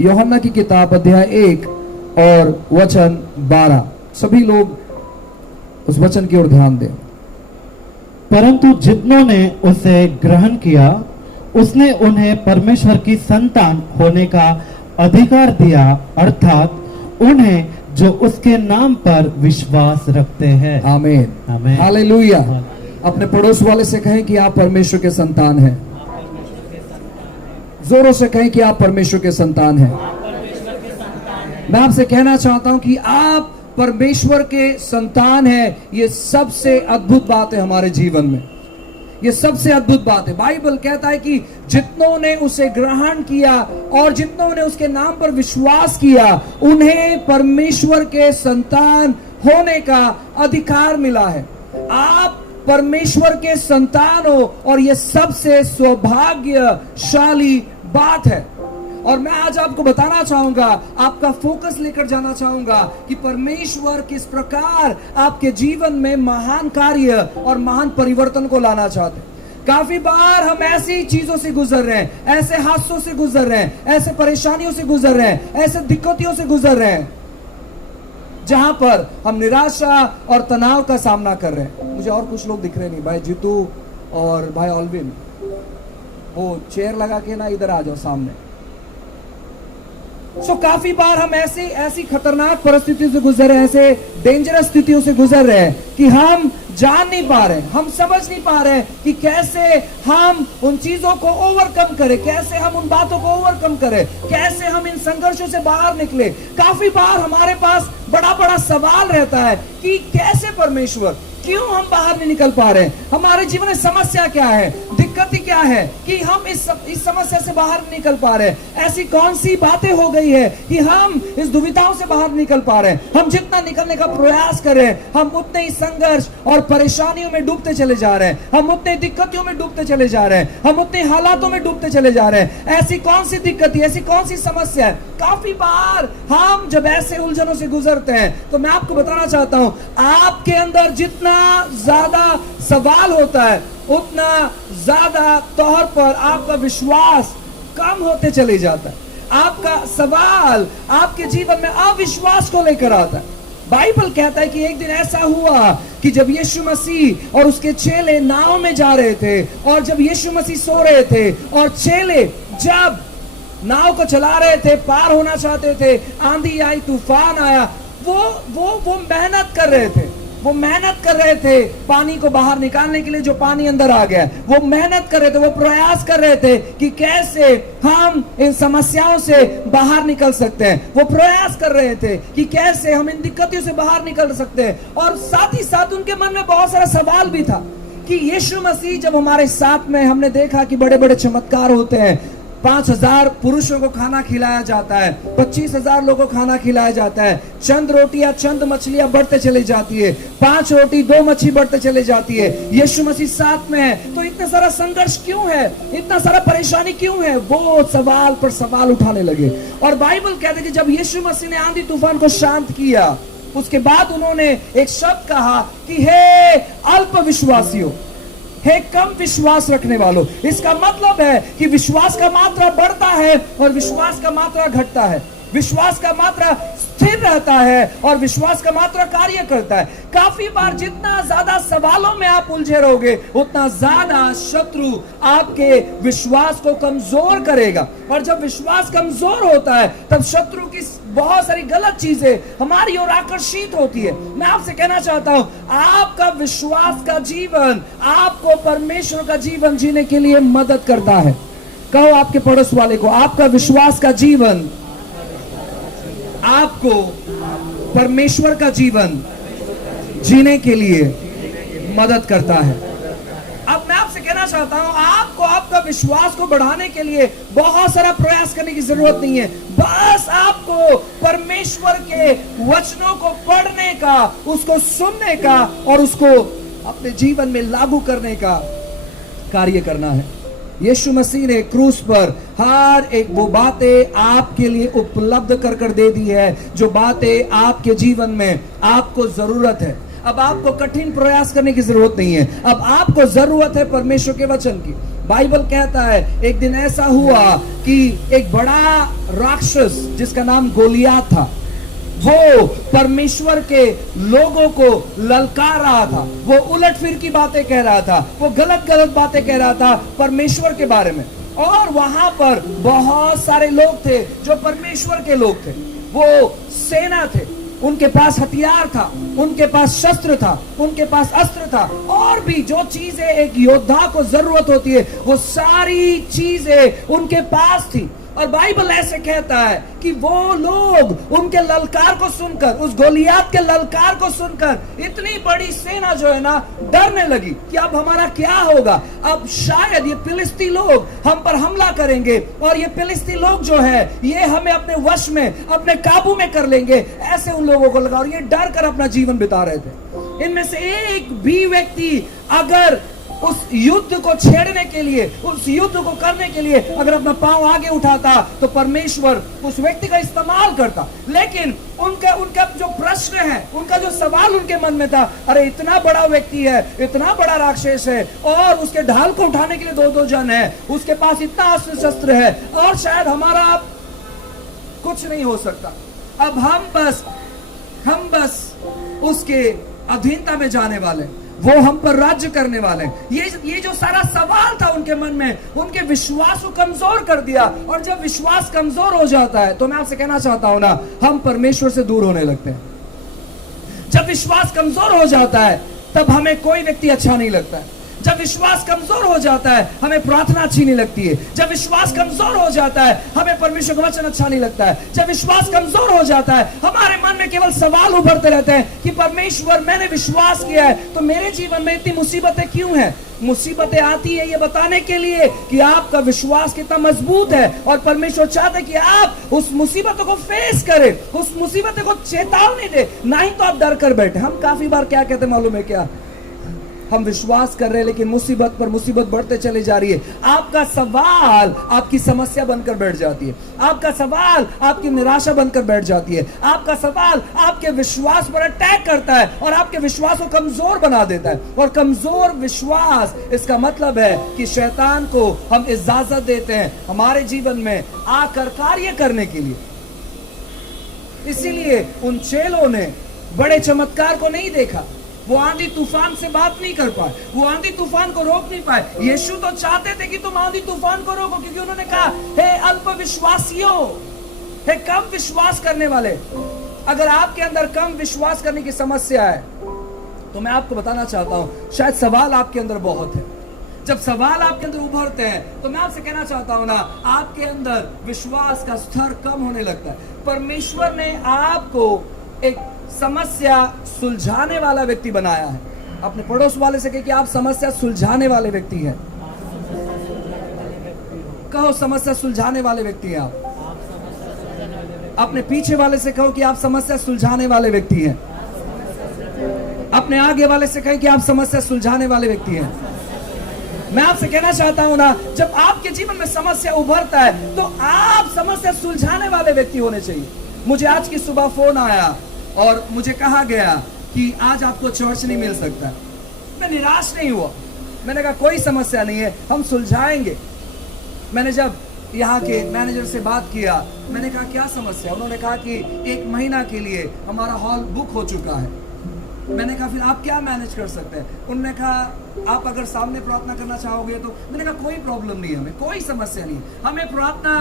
यूहन्ना की किताब अध्याय 1 और वचन 12। सभी लोग उस वचन की ओर ध्यान दें। परंतु जितनों ने उसे ग्रहण किया उसने उन्हें परमेश्वर की संतान होने का अधिकार दिया, अर्थात उन्हें जो उसके नाम पर विश्वास रखते हैं। आमीन, आमीन, हालेलुया। अपने पड़ोस वाले से कहें कि आप परमेश्वर के संतान हैं। जोरों से कहें कि आप परमेश्वर के संतान हैं। मैं आपसे कहना चाहता हूं कि आप परमेश्वर के संतान हैं। ये सबसे अद्भुत बात है हमारे जीवन में, ये सबसे अद्भुत बात है। बाइबल कहता है कि जितनों ने उसे ग्रहण किया और जितनों ने उसके नाम पर विश्वास किया उन्हें परमेश्वर के संतान होने का अधिकार मिला है। आप परमेश्वर के संतान हो और यह सबसे सौभाग्यशाली बात है। और मैं आज आपको बताना चाहूंगा, आपका फोकस लेकर जाना चाहूंगा कि परमेश्वर किस प्रकार आपके जीवन में महान कार्य और महान परिवर्तन को लाना चाहते हैं। काफी बार हम ऐसी चीजों से गुजर रहे हैं, ऐसे हादसों से गुजर रहे हैं, ऐसे परेशानियों से गुजर रहे हैं, ऐसे दिक्कतों से गुजर रहे हैं जहां पर हम निराशा और तनाव का सामना कर रहे हैं। मुझे और कुछ लोग दिख रहे नहीं, भाई जीतू और भाई ऑलविन, वो चेयर लगा के ना इधर आ जाओ सामने। काफी बार हम ऐसी खतरनाक परिस्थितियों से गुजर रहे हैं, ऐसे डेंजरस स्थितियों से गुजर रहे हैं कि हम जान नहीं पा रहे, हम समझ नहीं पा रहे कि कैसे हम उन चीजों को ओवरकम करें, कैसे हम उन बातों को ओवरकम करें, कैसे हम इन संघर्षों से बाहर निकले। काफी बार हमारे पास बड़ा बड़ा सवाल रहता है कि कैसे परमेश्वर, क्यों हम बाहर नहीं निकल पा रहे, हमारे जीवन में समस्या क्या है, दिक्कत क्या है कि हम इस समस्या से बाहर नहीं निकल पा रहे। ऐसी कौन सी बातें हो गई है कि हम इस दुविधाओं से बाहर निकल पा रहे हैं। हम जितना निकलने का प्रयास करें हम उतने ही संघर्ष और परेशानियों में डूबते चले जा रहे हैं, हम उतने दिक्कतों में डूबते चले जा रहे हैं, हम उतने हालातों में डूबते चले जा रहे हैं। ऐसी कौन सी दिक्कत, ऐसी कौन सी समस्या है। काफी बार हम जब ऐसे उलझनों से गुजरते हैं तो मैं आपको बताना चाहता हूं, आपके अंदर जितना ज्यादा सवाल होता है उतना ज्यादा तौर पर आपका विश्वास कम होते चले जाता है। आपका सवाल आपके जीवन में अविश्वास को लेकर आता है। बाइबल कहता है कि एक दिन ऐसा हुआ कि जब यीशु मसीह और उसके चेले नाव में जा रहे थे और जब यीशु मसीह सो रहे थे और चेले जब नाव को चला रहे थे, पार होना चाहते थे, आंधी आई, तूफान आया, वो मेहनत कर रहे थे, वो मेहनत कर रहे थे पानी को बाहर निकालने के लिए जो पानी अंदर आ गया। वो मेहनत कर रहे थे, वो प्रयास कर रहे थे कि कैसे हम इन समस्याओं से बाहर निकल सकते हैं। वो प्रयास कर रहे थे कि कैसे हम इन दिक्कतों से बाहर निकल सकते हैं। और साथ ही साथ उनके मन में बहुत सारा सवाल भी था कि यीशु मसीह जब हमारे साथ में, हमने देखा कि बड़े बड़े चमत्कार होते हैं, 5000 पुरुषों को खाना खिलाया जाता है, 25,000 लोगों को खाना खिलाया जाता है, चंद रोटियां चंद मछलियां बढ़ते चली जाती है, 5 रोटी 2 मछली बढ़ते चले जाती है। यीशु मसीह साथ में है तो इतना सारा संघर्ष क्यों है, इतना सारा परेशानी क्यों है। वो सवाल पर सवाल उठाने लगे। और बाइबल कहते हैं कि जब यीशु मसीह ने आंधी तूफान को शांत किया उसके बाद उन्होंने एक शब्द कहा कि हे अल्प विश्वासियों, है कम विश्वास रखने वालों। इसका मतलब है कि विश्वास का मात्रा बढ़ता है और विश्वास का मात्रा घटता है, विश्वास का मात्रा स्थिर रहता है और विश्वास का मात्रा कार्य करता है। काफी बार जितना ज्यादा सवालों में आप उलझे रहोगे उतना ज्यादा शत्रु आपके विश्वास को कमजोर करेगा। और जब विश्वास कमजोर होता है तब शत्रु की बहुत सारी गलत चीजें हमारी ओर आकर्षित होती है। मैं आपसे कहना चाहता हूं, आपका विश्वास का जीवन आपको परमेश्वर का जीवन जीने के लिए मदद करता है। कहो आपके पड़ोस वाले को, आपका विश्वास का जीवन आपको परमेश्वर का जीवन जीने के लिए मदद करता है। अब मैं आपसे कहना चाहता हूं, आपको आपका विश्वास को बढ़ाने के लिए बहुत सारा प्रयास करने की जरूरत नहीं है। बस आपको परमेश्वर के वचनों को पढ़ने का, उसको सुनने का और उसको अपने जीवन में लागू करने का कार्य करना है। यीशु मसीह ने क्रूस पर हर एक वो बातें आपके लिए उपलब्ध कर दे दी है जो बातें आपके जीवन में आपको जरूरत है। अब आपको कठिन प्रयास करने की जरूरत नहीं है, अब आपको जरूरत है परमेश्वर के वचन की। बाइबल कहता है एक दिन ऐसा हुआ कि एक बड़ा राक्षस जिसका नाम गोलियात था, वो परमेश्वर के लोगों को ललकार रहा था, वो उलट फिर की बातें कह रहा था, वो गलत गलत बातें कह रहा था परमेश्वर के बारे में। और वहां पर बहुत सारे लोग थे जो परमेश्वर के लोग थे, वो सेना थे, उनके पास हथियार था, उनके पास शस्त्र था, उनके पास अस्त्र था, और भी जो चीजें एक योद्धा को जरूरत होती है वो सारी चीजें उनके पास थी। और बाइबल ऐसे कहता है कि वो लोग उनके ललकार को सुनकर, उस गोलियात के ललकार को सुनकर इतनी बड़ी सेना जो है ना डरने लगी कि अब हमारा क्या होगा, अब शायद ये फिलिस्ती लोग हम पर हमला करेंगे और ये फिलिस्ती लोग जो है ये हमें अपने वश में, अपने काबू में कर लेंगे, ऐसे उन लोगों को लगा। और ये डर कर अपना जीवन बिता रहे थे। इनमें से एक भी व्यक्ति अगर उस युद्ध को छेड़ने के लिए, उस युद्ध को करने के लिए अगर अपना पांव आगे उठाता तो परमेश्वर उस व्यक्ति का इस्तेमाल करता। लेकिन उनका जो प्रश्न है, उनका जो सवाल उनके मन में था, अरे इतना बड़ा व्यक्ति है, इतना बड़ा राक्षस है और उसके ढाल को उठाने के लिए दो दो जन है, उसके पास इतना अस्त्र शस्त्र है और शायद हमारा अब कुछ नहीं हो सकता, अब हम बस उसके अधीनता में जाने वाले, वो हम पर राज्य करने वाले। ये जो सारा सवाल था उनके मन में, उनके विश्वास को कमजोर कर दिया। और जब विश्वास कमजोर हो जाता है तो मैं आपसे कहना चाहता हूं ना, हम परमेश्वर से दूर होने लगते हैं। जब विश्वास कमजोर हो जाता है तब हमें कोई व्यक्ति अच्छा नहीं लगता है। जब विश्वास कमजोर हो जाता है हमें प्रार्थना अच्छी नहीं लगती है। जब विश्वास कमजोर हो जाता है हमें परमेश्वर का वचन अच्छा नहीं लगता है। जब विश्वास कमजोर हो जाता है हमारे मन में केवल सवाल उभरते रहते हैं कि परमेश्वर, मैंने विश्वास किया है तो मेरे जीवन में इतनी मुसीबतें क्यों हैं? मुसीबतें आती है ये बताने के लिए कि आपका विश्वास कितना मजबूत है, और परमेश्वर चाहते हैं कि आप उस मुसीबतों को फेस करें, उस मुसीबतों को चेतावनी दे, नहीं तो आप डर कर बैठे। हम काफी बार क्या कहते हैं मालूम है क्या? हम विश्वास कर रहे हैं लेकिन मुसीबत पर मुसीबत बढ़ते चली जा रही है। आपका सवाल आपकी समस्या बनकर बैठ जाती है, आपका सवाल आपकी निराशा बनकर बैठ जाती है, आपका सवाल आपके विश्वास पर अटैक करता है और आपके विश्वास को कमजोर बना देता है। और कमजोर विश्वास, इसका मतलब है कि शैतान को हम इजाजत देते हैं हमारे जीवन में आकर कार्य करने के लिए। इसीलिए उन चेलों ने बड़े चमत्कार को नहीं देखा, वो आंधी तूफान से बात नहीं कर पाए, वो आंधी तूफान को रोक नहीं पाए। यीशु तो चाहते थे कि तुम आंधी तूफान को रोको, क्योंकि उन्होंने कहा, हे अल्प विश्वासियों, हे कम विश्वास करने वाले। अगर आपके अंदर कम विश्वास करने की समस्या है तो मैं आपको बताना चाहता हूं, शायद सवाल आपके अंदर बहुत है। जब सवाल आपके अंदर उभरते हैं तो मैं आपसे कहना चाहता हूं ना, आपके अंदर विश्वास का स्तर कम होने लगता है। परमेश्वर ने आपको एक समस्या सुलझाने वाला व्यक्ति बनाया है। अपने पड़ोस वाले से कहे कि आप समस्या सुलझाने वाले व्यक्ति हैं। कहो, समस्या सुलझाने वाले व्यक्ति हैं आप। अपने पीछे वाले से कहो कि आप समस्या सुलझाने वाले व्यक्ति हैं। अपने आगे वाले से कहे कि आप समस्या सुलझाने वाले व्यक्ति हैं। मैं आपसे कहना चाहता हूं ना, जब आपके जीवन में समस्या उभरता है तो आप समस्या सुलझाने वाले व्यक्ति होने चाहिए। मुझे आज की सुबह फोन आया और मुझे कहा गया कि आज आपको चर्च नहीं मिल सकता। मैं निराश नहीं हुआ, मैंने कहा कोई समस्या नहीं है, हम सुलझाएंगे। मैंने जब यहाँ के मैनेजर से बात किया, मैंने कहा क्या समस्या? उन्होंने कहा कि 1 महीना के लिए हमारा हॉल बुक हो चुका है। मैंने कहा फिर आप क्या मैनेज कर सकते हैं? उन्होंने कहा आप अगर सामने प्रार्थना करना चाहोगे तो। मैंने कहा कोई प्रॉब्लम नहीं है, हमें कोई समस्या नहीं है। हमें प्रार्थना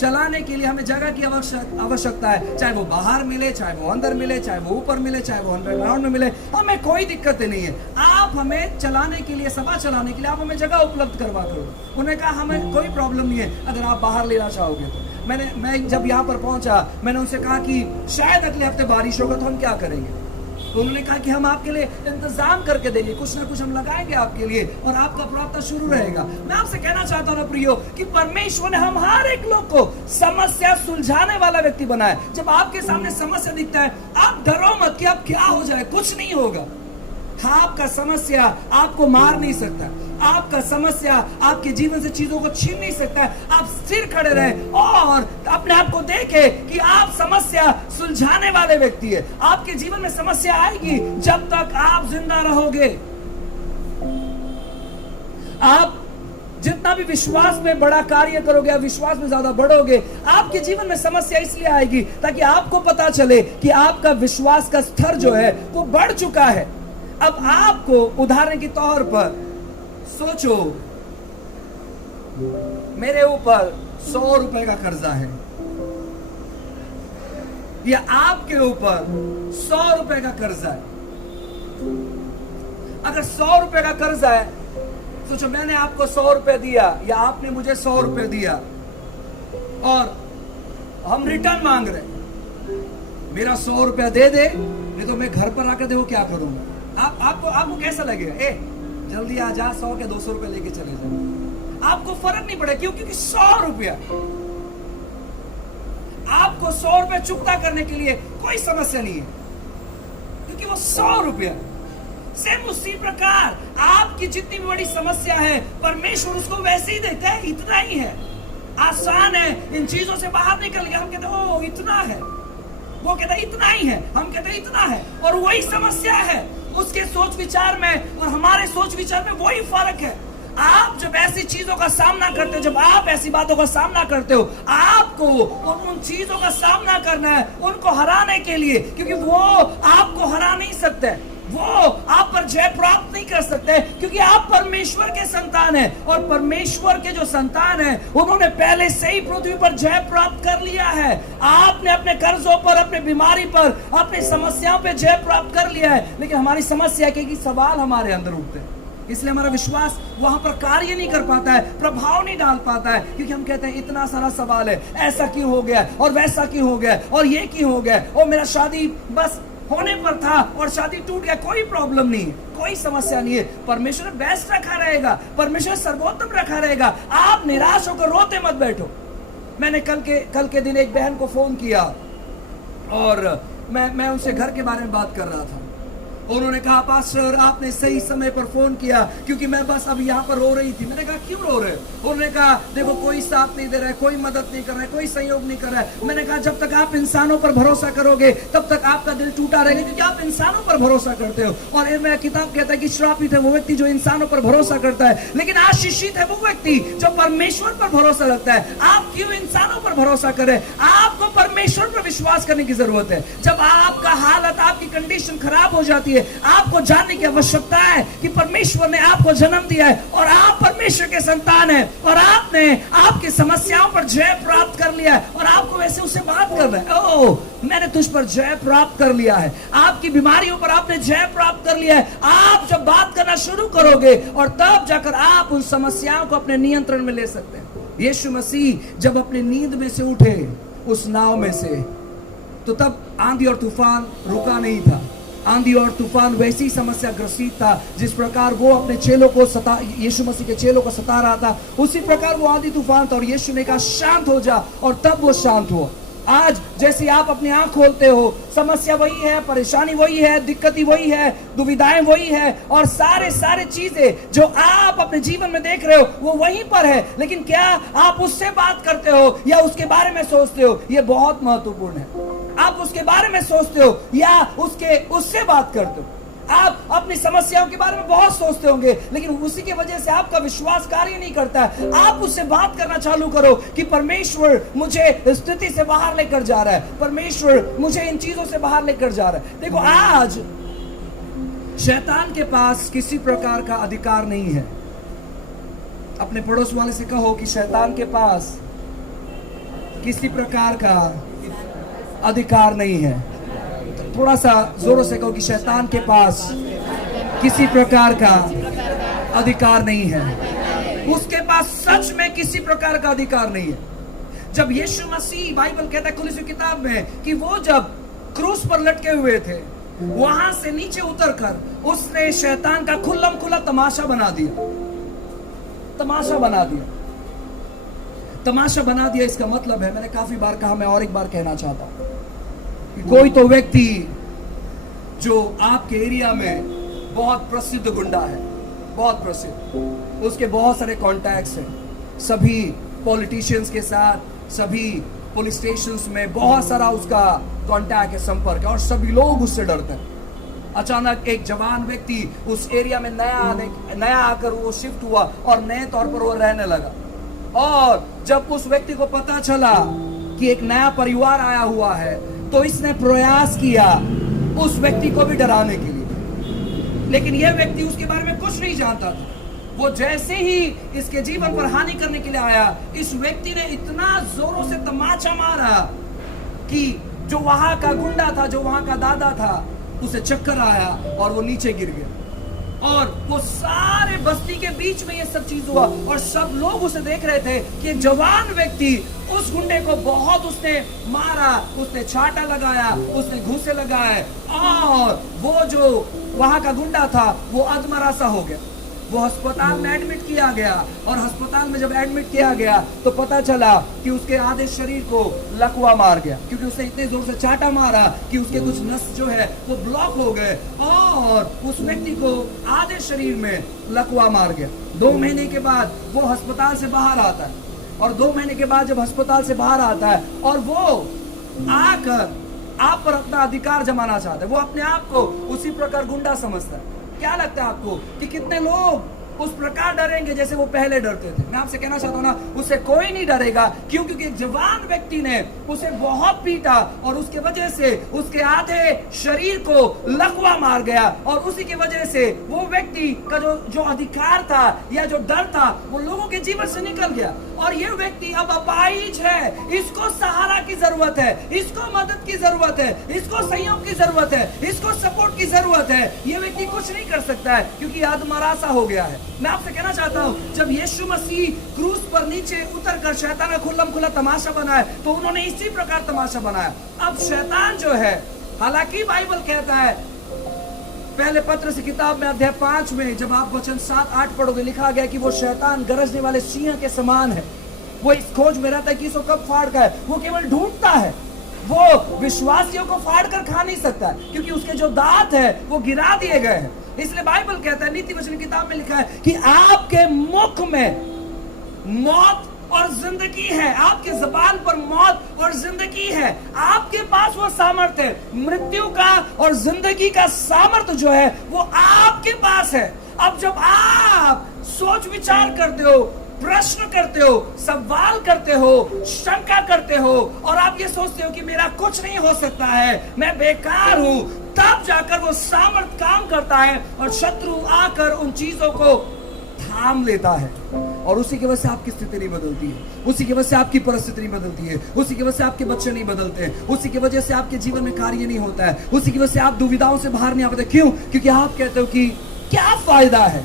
चलाने के लिए हमें जगह की आवश्यकता है, चाहे वो बाहर मिले, चाहे वो अंदर मिले, चाहे वो ऊपर मिले, चाहे वो अंडरग्राउंड में मिले, हमें कोई दिक्कत नहीं है। आप हमें चलाने के लिए, सभा चलाने के लिए आप हमें जगह उपलब्ध करवा करो। उन्होंने कहा हमें कोई प्रॉब्लम नहीं है अगर आप बाहर लेना चाहोगे तो। मैं जब यहाँ पर पहुंचा मैंने उनसे कहा कि शायद अगले हफ्ते बारिश होगा तो हम क्या करेंगे? तो उन्होंने कहा कि हम आपके लिए इंतजाम करके देंगे, कुछ ना कुछ हम लगाएंगे आपके लिए और आपका प्रार्थना शुरू रहेगा। मैं आपसे कहना चाहता हूं ना प्रियो, कि परमेश्वर ने हम हर एक लोग को समस्या सुलझाने वाला व्यक्ति बनाया। जब आपके सामने समस्या दिखता है आप डरो मत कि अब क्या हो जाए, कुछ नहीं होगा। आपका समस्या आपको मार नहीं सकता, आपका समस्या आपके जीवन से चीजों को छीन नहीं सकता। आप स्थिर खड़े रहे और अपने आप को देखे कि आप समस्या सुलझाने वाले व्यक्ति है। आपके जीवन में समस्या आएगी जब तक आप जिंदा रहोगे। आप जितना भी विश्वास में बड़ा कार्य करोगे, आप विश्वास में ज्यादा बढ़ोगे, आपके जीवन में समस्या इसलिए आएगी ताकि आपको पता चले कि आपका विश्वास का स्तर जो है वो बढ़ चुका है। अब आपको उदाहरण के तौर पर सोचो, मेरे ऊपर 100 रुपए का कर्जा है या आपके ऊपर 100 रुपए का कर्जा है। अगर 100 रुपए का कर्जा है, सोचो मैंने आपको 100 रुपए दिया या आपने मुझे 100 रुपए दिया और हम रिटर्न मांग रहे, मेरा 100 रुपया दे दे, नहीं तो मैं घर पर आकर देखो क्या करूंगा। आपको कैसा लगेगा? जल्दी आ जा, 100 के 200 रुपए लेके चले जाओ। आपको फर्क नहीं पड़ेगा, क्यों? क्योंकि 100 रुपया आपको 100 रुपया चुकता करने के लिए कोई समस्या नहीं है, क्योंकि वो 100 रुपया। सेम उसी प्रकार आपकी जितनी भी बड़ी समस्या है, परमेश्वर उसको वैसे ही देता है, इतना ही है, आसान है इन चीजों से बाहर निकल गया। हम कहते हैं ओ इतना है, वो कहता है इतना ही है, हम कहते हैं इतना है, और वही समस्या है उसके सोच विचार में और हमारे सोच विचार में वही फर्क है। आप जब ऐसी चीजों का सामना करते हो, जब आप ऐसी बातों का सामना करते हो, आपको उन चीजों का सामना करना है उनको हराने के लिए, क्योंकि वो आपको हरा नहीं सकते, वो आप पर जय प्राप्त नहीं कर सकते, क्योंकि आप परमेश्वर के संतान हैं, और परमेश्वर के जो संतान हैं उन्होंने पहले से ही पृथ्वी पर जय प्राप्त कर लिया है। आपने अपने कर्जों पर, अपने बीमारी पर, अपनी समस्याओं पर जय प्राप्त कर लिया है, लेकिन हमारी समस्या के कि सवाल हमारे अंदर उठते हैं, इसलिए हमारा विश्वास वहां पर कार्य नहीं कर पाता है, प्रभाव नहीं डाल पाता है, क्योंकि हम कहते हैं इतना सारा सवाल है, ऐसा क्यों हो गया और वैसा क्यों हो गया और ये क्यों हो गया, और मेरा शादी बस होने पर था और शादी टूट गया, कोई प्रॉब्लम नहीं है, कोई समस्या नहीं है। परमेश्वर बेस्ट रखा रहेगा, परमेश्वर सर्वोत्तम रखा रहेगा। आप निराश होकर रोते मत बैठो। मैंने कल के दिन एक बहन को फोन किया और मैं उनसे घर के बारे में बात कर रहा था। उन्होंने कहा पास्टर आपने सही समय पर फोन किया, क्योंकि मैं बस अब यहाँ पर रो रही थी। मैंने कहा क्यों रो रहे हो? उन्होंने कहा देखो कोई साथ नहीं दे रहा है, कोई मदद नहीं कर रहा है, कोई सहयोग नहीं कर रहा है। मैंने कहा जब तक आप इंसानों पर भरोसा करोगे तब तक आपका दिल टूटा रहेगा, क्योंकि आप इंसानों पर भरोसा करते हो। और मेरा किताब कहता है कि श्रापित है वो व्यक्ति जो इंसानों पर भरोसा करता है, लेकिन आशीषित है वो व्यक्ति जो परमेश्वर पर भरोसा रखता है। आप क्यों इंसानों पर भरोसा करें? आपको परमेश्वर पर विश्वास करने की जरूरत है। जब आपका हालत, आपकी कंडीशन खराब हो जाती है, आपको जानने की आवश्यकता है कि परमेश्वर ने आपको जन्म दिया है और आप परमेश्वर के संतान हैं, और आपने आपकी समस्याओं पर जय प्राप्त कर लिया है, और आपको वैसे उससे बात करना है, ओह मैंने तुझ पर जय प्राप्त कर लिया है। आपकी बीमारियों पर आपने जय प्राप्त कर लिया है। आप जब बात करना शुरू करोगे और तब जाकर आप उन समस्याओं को अपने नियंत्रण में ले सकते हैं। यीशु मसीह जब अपनी नींद में से उठे उस नाव में से, तो तब आंधी और तूफान रुका नहीं था। आंधी और तूफान वैसी समस्या ग्रसित था जिस प्रकार वो अपने चेलों को यीशु मसीह के चेलों को सता रहा था, उसी प्रकार वो आंधी तूफान था, और यीशु ने कहा शांत हो जा, और तब वो शांत हुआ। आज जैसे आप अपनी आंख खोलते हो, समस्या वही है, परेशानी वही है, दिक्कत वही है, दुविधाएं वही है, और सारे चीजें जो आप अपने जीवन में देख रहे हो वो वहीं पर है, लेकिन क्या आप उससे बात करते हो या उसके बारे में सोचते हो? ये बहुत महत्वपूर्ण है। आप उसके बारे में सोचते हो या उससे बात करते हो? आप अपनी समस्याओं के बारे में बहुत सोचते होंगे, लेकिन उसी की वजह से आपका विश्वास कार्य नहीं करता है। आप उससे बात करना चालू करो कि परमेश्वर मुझे स्थिति से बाहर लेकर जा रहा है, परमेश्वर मुझे इन चीजों से बाहर लेकर जा रहा है। देखो आज शैतान के पास किसी प्रकार का अधिकार नहीं है। अपने पड़ोस वाले से कहो कि शैतान के पास किसी प्रकार का अधिकार नहीं है। थोड़ा सा जोरों से कहो कि शैतान के पास किसी प्रकार का अधिकार नहीं है। उसके पास सच में किसी प्रकार का अधिकार नहीं है। जब यीशु मसीह, बाइबल कहता है कुलिस्सी किताब में कि वो जब क्रूस पर लटके हुए थे, वहां से नीचे उतरकर उसने शैतान का खुल्लम खुल्ला तमाशा बना दिया। तमाशा बना दिया, तमाशा बना दिया। इसका मतलब है, मैंने काफी बार कहा, मैं और एक बार कहना चाहता हूं, कोई तो व्यक्ति जो आपके एरिया में बहुत प्रसिद्ध गुंडा है, बहुत प्रसिद्ध, उसके बहुत सारे कॉन्टैक्ट्स हैं, सभी पॉलिटिशियंस के साथ, सभी पुलिस स्टेशंस में बहुत सारा उसका कॉन्टैक्ट है, संपर्क है, और सभी लोग उससे डरते हैं। अचानक एक जवान व्यक्ति उस एरिया में नया आकर वो शिफ्ट हुआ और नए तौर पर वो रहने लगा। और जब उस व्यक्ति को पता चला कि एक नया परिवार आया हुआ है, तो इसने प्रयास किया उस व्यक्ति को भी डराने के लिए, लेकिन यह व्यक्ति उसके बारे में कुछ नहीं जानता था। वो जैसे ही इसके जीवन पर हानि करने के लिए आया, इस व्यक्ति ने इतना जोरों से तमाचा मारा कि जो वहां का गुंडा था, जो वहां का दादा था, उसे चक्कर आया और वो नीचे गिर गया। और वो सारे बस्ती के बीच में ये सब चीज हुआ और सब लोग उसे देख रहे थे कि जवान व्यक्ति उस गुंडे को बहुत उसने मारा, उसने छाटा लगाया, उसने घूंसे लगाए, और वो जो वहां का गुंडा था वो अधमरा सा हो गया। वो अस्पताल में एडमिट किया गया, और अस्पताल में जब एडमिट किया गया तो पता चला कि उसके आधे शरीर को लकवा मार गया, क्योंकि उसने इतने जोर से चाटा मारा कि उसके कुछ नस जो है वो ब्लॉक हो गए, और उस व्यक्ति को आधे शरीर में लकवा मार गया। 2 महीने के बाद वो अस्पताल से बाहर आता है, और 2 महीने के बाद जब अस्पताल से बाहर आता है और वो आकर आप पर अपना अधिकार जमाना चाहता है, वो अपने आप को उसी प्रकार गुंडा समझता है। क्या लगता है आपको कि कितने लोग उस प्रकार डरेंगे जैसे वो पहले डरते थे? मैं आपसे कहना चाहता हूं ना, उससे कोई नहीं डरेगा। क्यों? क्योंकि एक जवान व्यक्ति ने उसे बहुत पीटा और उसके वजह से उसके आधे शरीर को लकवा मार गया, और उसी की वजह से वो व्यक्ति का जो अधिकार था या जो डर था वो लोगों के जीवन से निकल गया। और ये व्यक्ति अब अपाहिज है, इसको सहारा की जरूरत है, इसको मदद की जरूरत है, इसको सहयोग की जरूरत है, इसको सपोर्ट की जरूरत है। ये व्यक्ति कुछ नहीं कर सकता है क्योंकि आदमरा सा हो गया है। मैं आपसे कहना चाहता हूं, जब यीशु मसीह क्रूस पर नीचे उतर कर शैतान का खुल्लम खुला तमाशा बनाया, तो उन्होंने इसी प्रकार तमाशा बनाया। अब शैतान जो है, हालांकि बाइबल कहता है, पहले पत्र की किताब में अध्याय 5 में जब आप वचन 7-8 पढ़ोगे, लिखा गया कि वो शैतान गरजने वाले सिंह के समान है। वो इस खोज में रहता है कि इसको कब फाड़ खाए। वो केवल ढूंढता है, वो विश्वासियों को फाड़ कर खा नहीं सकता है, क्योंकि उसके जो दांत है वो गिरा दिए गए हैं। इसलिए बाइबल कहता है, नीति वचन की किताब में लिखा है कि आपके मुख में मौत और जिंदगी है, आपके जबान पर मौत और जिंदगी है। आपके पास वो सामर्थ्य है, मृत्यु का और जिंदगी का सामर्थ्य जो है वो आपके पास है। अब जब आप सोच विचार करते हो, प्रश्न करते हो, सवाल करते हो, शंका करते हो, और आप ये सोचते हो कि मेरा कुछ नहीं हो सकता है, मैं बेकार हूं, तब जाकर वो सामर्थ काम करता है और शत्रु आकर उन चीजों को थाम लेता है, और उसी की वजह से आपकी स्थिति नहीं बदलती है, उसी की वजह से आपकी परिस्थिति नहीं बदलती है, उसी की वजह से आपके बच्चे नहीं बदलते हैं, उसी की वजह से आपके जीवन में कार्य नहीं होता है, उसी की वजह से आप दुविधाओं से बाहर नहीं आ पाते। क्यों? क्योंकि आप कहते हो कि क्या फायदा है,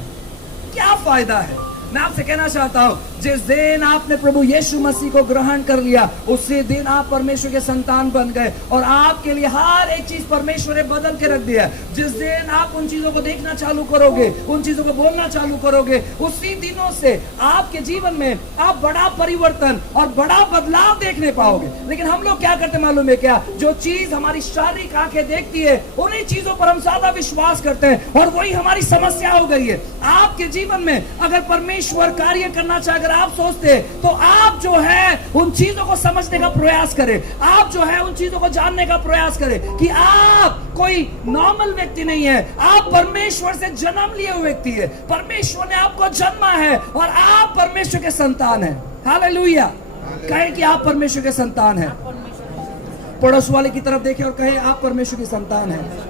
क्या फायदा है। मैं आपसे कहना चाहता हूं, जिस दिन आपने प्रभु यीशु मसीह को ग्रहण कर लिया, उसी दिन आप परमेश्वर के संतान बन गए, और आपके लिए हर एक चीज परमेश्वर ने बदल के रख दिया। जिस दिन आप उन चीजों को देखना चालू करोगे, उन चीजों को बोलना चालू करोगे, उसी दिनों से आपके जीवन में आप बड़ा परिवर्तन और बड़ा बदलाव देखने पाओगे। लेकिन हम लोग क्या करते मालूम है क्या? जो चीज हमारी शारीरिक आंखें देखती है, उन्हीं चीजों पर हम ज्यादा विश्वास करते हैं, और वही हमारी समस्या हो गई है। आपके जीवन में अगर परमेश्वर कार्य करना चाहे, अगर आप सोचते तो आप जो है उन चीजों को समझने का प्रयास करें, आप जो है उन चीजों को जानने का प्रयास करें कि आप कोई नॉर्मल व्यक्ति नहीं है, आप परमेश्वर से जन्म लिए हुए व्यक्ति है। परमेश्वर ने आपको जन्मा है और आप परमेश्वर के संतान हैं। हालेलुया। कहें कि आप परमेश्वर के संतान हैं। पड़ोस वाले की तरफ देखें और कहें आप परमेश्वर के संतान हैं।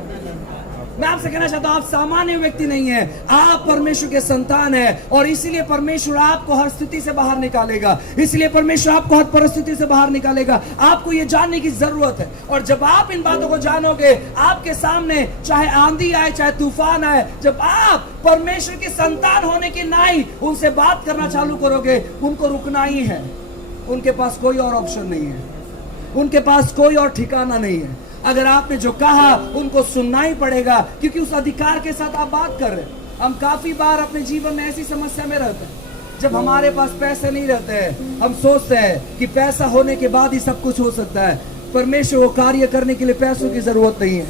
मैं आपसे कहना चाहता हूं, आप सामान्य व्यक्ति नहीं है, आप परमेश्वर के संतान हैं, और इसीलिए परमेश्वर आपको हर स्थिति से बाहर निकालेगा, इसलिए परमेश्वर आपको हर परिस्थिति से बाहर निकालेगा। आपको ये जानने की जरूरत है, और जब आप इन बातों को जानोगे, आपके सामने चाहे आंधी आए, चाहे तूफान आए, जब आप परमेश्वर के संतान होने की नाई उनसे बात करना चालू करोगे, उनको रुकना ही है। उनके पास कोई और ऑप्शन नहीं है, उनके पास कोई और ठिकाना नहीं है। अगर आपने जो कहा उनको सुनना ही पड़ेगा, क्योंकि उस अधिकार के साथ आप बात कर रहे हैं। हम काफी बार अपने जीवन में ऐसी समस्या में रहते हैं, जब हमारे पास पैसे नहीं रहते हैं, हम सोचते हैं कि पैसा होने के बाद ही सब कुछ हो सकता है। परमेश्वर को कार्य करने के लिए पैसों की जरूरत नहीं है,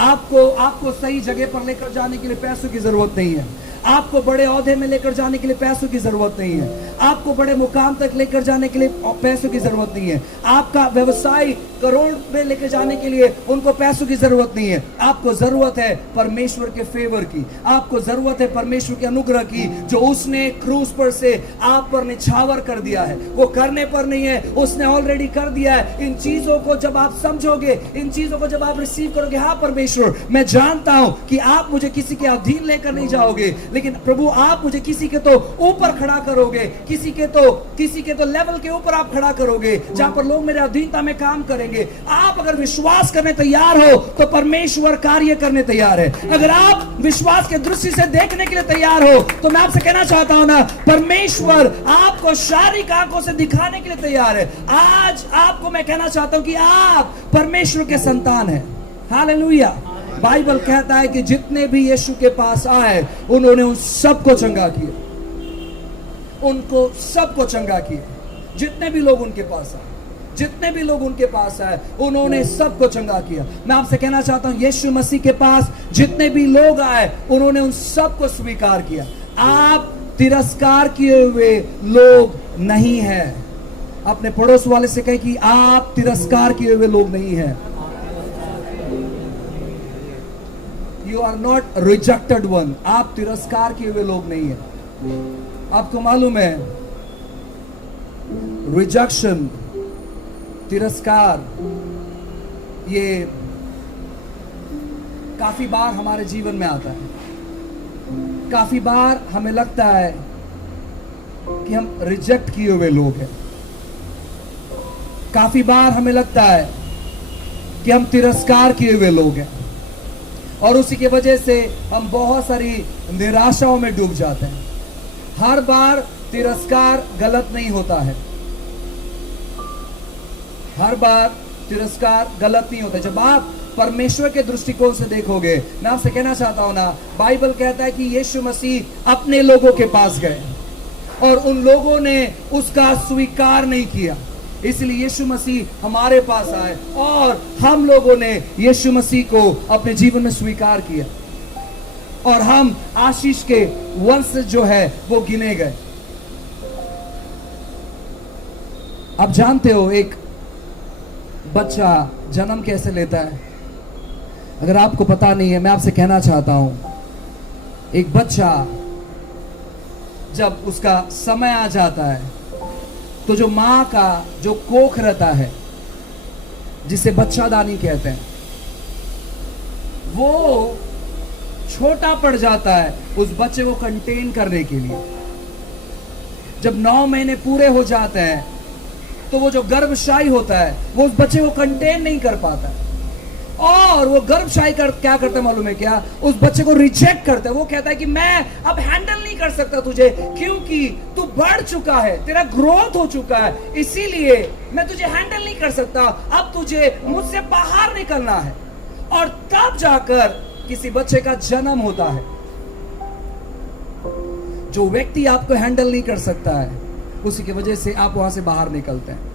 आपको सही जगह पर लेकर जाने के लिए पैसों की जरूरत नहीं है, आपको बड़े ओहदे में लेकर जाने के लिए पैसों की जरूरत नहीं है, आपको बड़े मुकाम तक लेकर जाने के लिए पैसों की जरूरत नहीं है, आपका व्यवसाय करोड़ में लेकर जाने के लिए उनको पैसों की जरूरत नहीं है। आपको जरूरत है परमेश्वर के फेवर की, आपको जरूरत है परमेश्वर के अनुग्रह की, जो उसने क्रूस पर से आप पर निछावर कर दिया है। वो करने पर नहीं है, उसने ऑलरेडी कर दिया है। इन चीजों को जब आप समझोगे, इन चीजों को जब आप रिसीव करोगे, हाँ परमेश्वर मैं जानता हूं कि आप मुझे किसी के अधीन लेकर नहीं जाओगे, लेकिन प्रभु आप मुझे किसी के तो ऊपर खड़ा करोगे, किसी के तो लेवल के ऊपर आप खड़ा करोगे, जहां पर लोग मेरे अधीनता में काम करेंगे। आप अगर विश्वास करने तैयार हो तो परमेश्वर कार्य करने तैयार है। अगर आप विश्वास के दृष्टि से देखने के लिए तैयार हो तो मैं आपसे कहना चाहता हूं ना, परमेश्वर आपको शारीरिक आंखों से दिखाने के लिए तैयार है। आज आपको मैं कहना चाहता हूं कि आप परमेश्वर के संतान हैं। हालेलुया। बाइबल कहता है कि जितने भी यीशु के पास आए उन्होंने उन सबको चंगा किया, उनको सबको चंगा किया। जितने भी लोग उनके पास आए, जितने भी लोग उनके पास आए, उन्होंने सबको चंगा किया। मैं आपसे कहना चाहता हूं यीशु मसीह के पास जितने भी लोग आए उन्होंने उन सबको स्वीकार किया। आप तिरस्कार किए हुए लोग नहीं हैं। अपने पड़ोस वाले से कहें कि आप तिरस्कार किए हुए लोग नहीं हैं। You are not rejected one. आप तिरस्कार किए हुए लोग नहीं हैं। आपको मालूम है रिजेक्शन, तिरस्कार, ये काफी बार हमारे जीवन में आता है। काफी बार हमें लगता है कि हम रिजेक्ट किए हुए लोग हैं। काफी बार हमें लगता है कि हम तिरस्कार किए हुए लोग हैं, और उसी की वजह से हम बहुत सारी निराशाओं में डूब जाते हैं। हर बार तिरस्कार गलत नहीं होता है, हर बार तिरस्कार गलत नहीं होता। जब आप परमेश्वर के दृष्टिकोण से देखोगे, मैं आपसे कहना चाहता हूं ना, बाइबल कहता है कि यीशु मसीह अपने लोगों के पास गए और उन लोगों ने उसका स्वीकार नहीं किया, इसलिए यीशु मसीह हमारे पास आए और हम लोगों ने यीशु मसीह को अपने जीवन में स्वीकार किया और हम आशीष के वंश जो है वो गिने गए। आप जानते हो एक बच्चा जन्म कैसे लेता है? अगर आपको पता नहीं है, मैं आपसे कहना चाहता हूं, एक बच्चा जब उसका समय आ जाता है तो जो मां का जो कोख रहता है, जिसे बच्चादानी कहते हैं, वो छोटा पड़ जाता है उस बच्चे को कंटेन करने के लिए। जब 9 महीने पूरे हो जाते हैं तो वो जो गर्भशाई होता है वो उस बच्चे को कंटेन नहीं कर पाता है, और वो गर्भशाई क्या करता है मालूम है क्या? उस बच्चे को रिजेक्ट करता है। वो कहता है कि मैं अब हैंडल नहीं कर सकता तुझे, क्योंकि तू बढ़ चुका है, तेरा ग्रोथ हो चुका है, इसीलिए मैं तुझे हैंडल नहीं कर सकता, अब तुझे मुझसे बाहर निकलना है। और तब जाकर किसी बच्चे का जन्म होता है। जो व्यक्ति आपको हैंडल नहीं कर सकता है, उसी की वजह से आप वहां से बाहर निकलते हैं।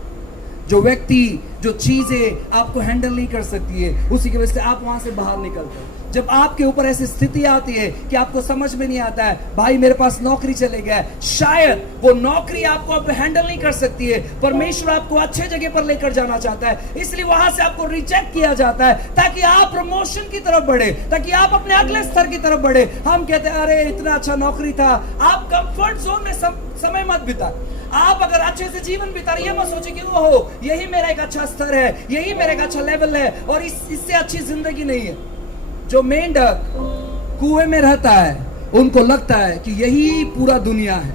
जो व्यक्ति, जो चीजें आपको हैंडल नहीं कर सकती है, उसी की वजह से आप वहां से बाहर निकलते हैं। जब आपके ऊपर ऐसी स्थिति आती है कि आपको समझ में नहीं आता है, भाई मेरे पास नौकरी चले गया, शायद वो नौकरी आपको अब हैंडल नहीं कर सकती है, परमेश्वर आपको अच्छे जगह पर लेकर जाना चाहता है, इसलिए वहां से आपको रिजेक्ट किया जाता है ताकि आप प्रमोशन की तरफ बढ़े, ताकि आप अपने अगले स्तर की तरफ बढ़े। हम कहते हैं अरे इतना अच्छा नौकरी था। आप कंफर्ट जोन में समय मत बिता। आप अगर अच्छे से जीवन बिता रहे, ये मत सोचे कि ओहो यही मेरा एक अच्छा स्तर है, यही मेरा एक अच्छा लेवल है और इससे अच्छी जिंदगी नहीं है। जो मेंढक कुएं में रहता है, उनको लगता है कि यही पूरा दुनिया है,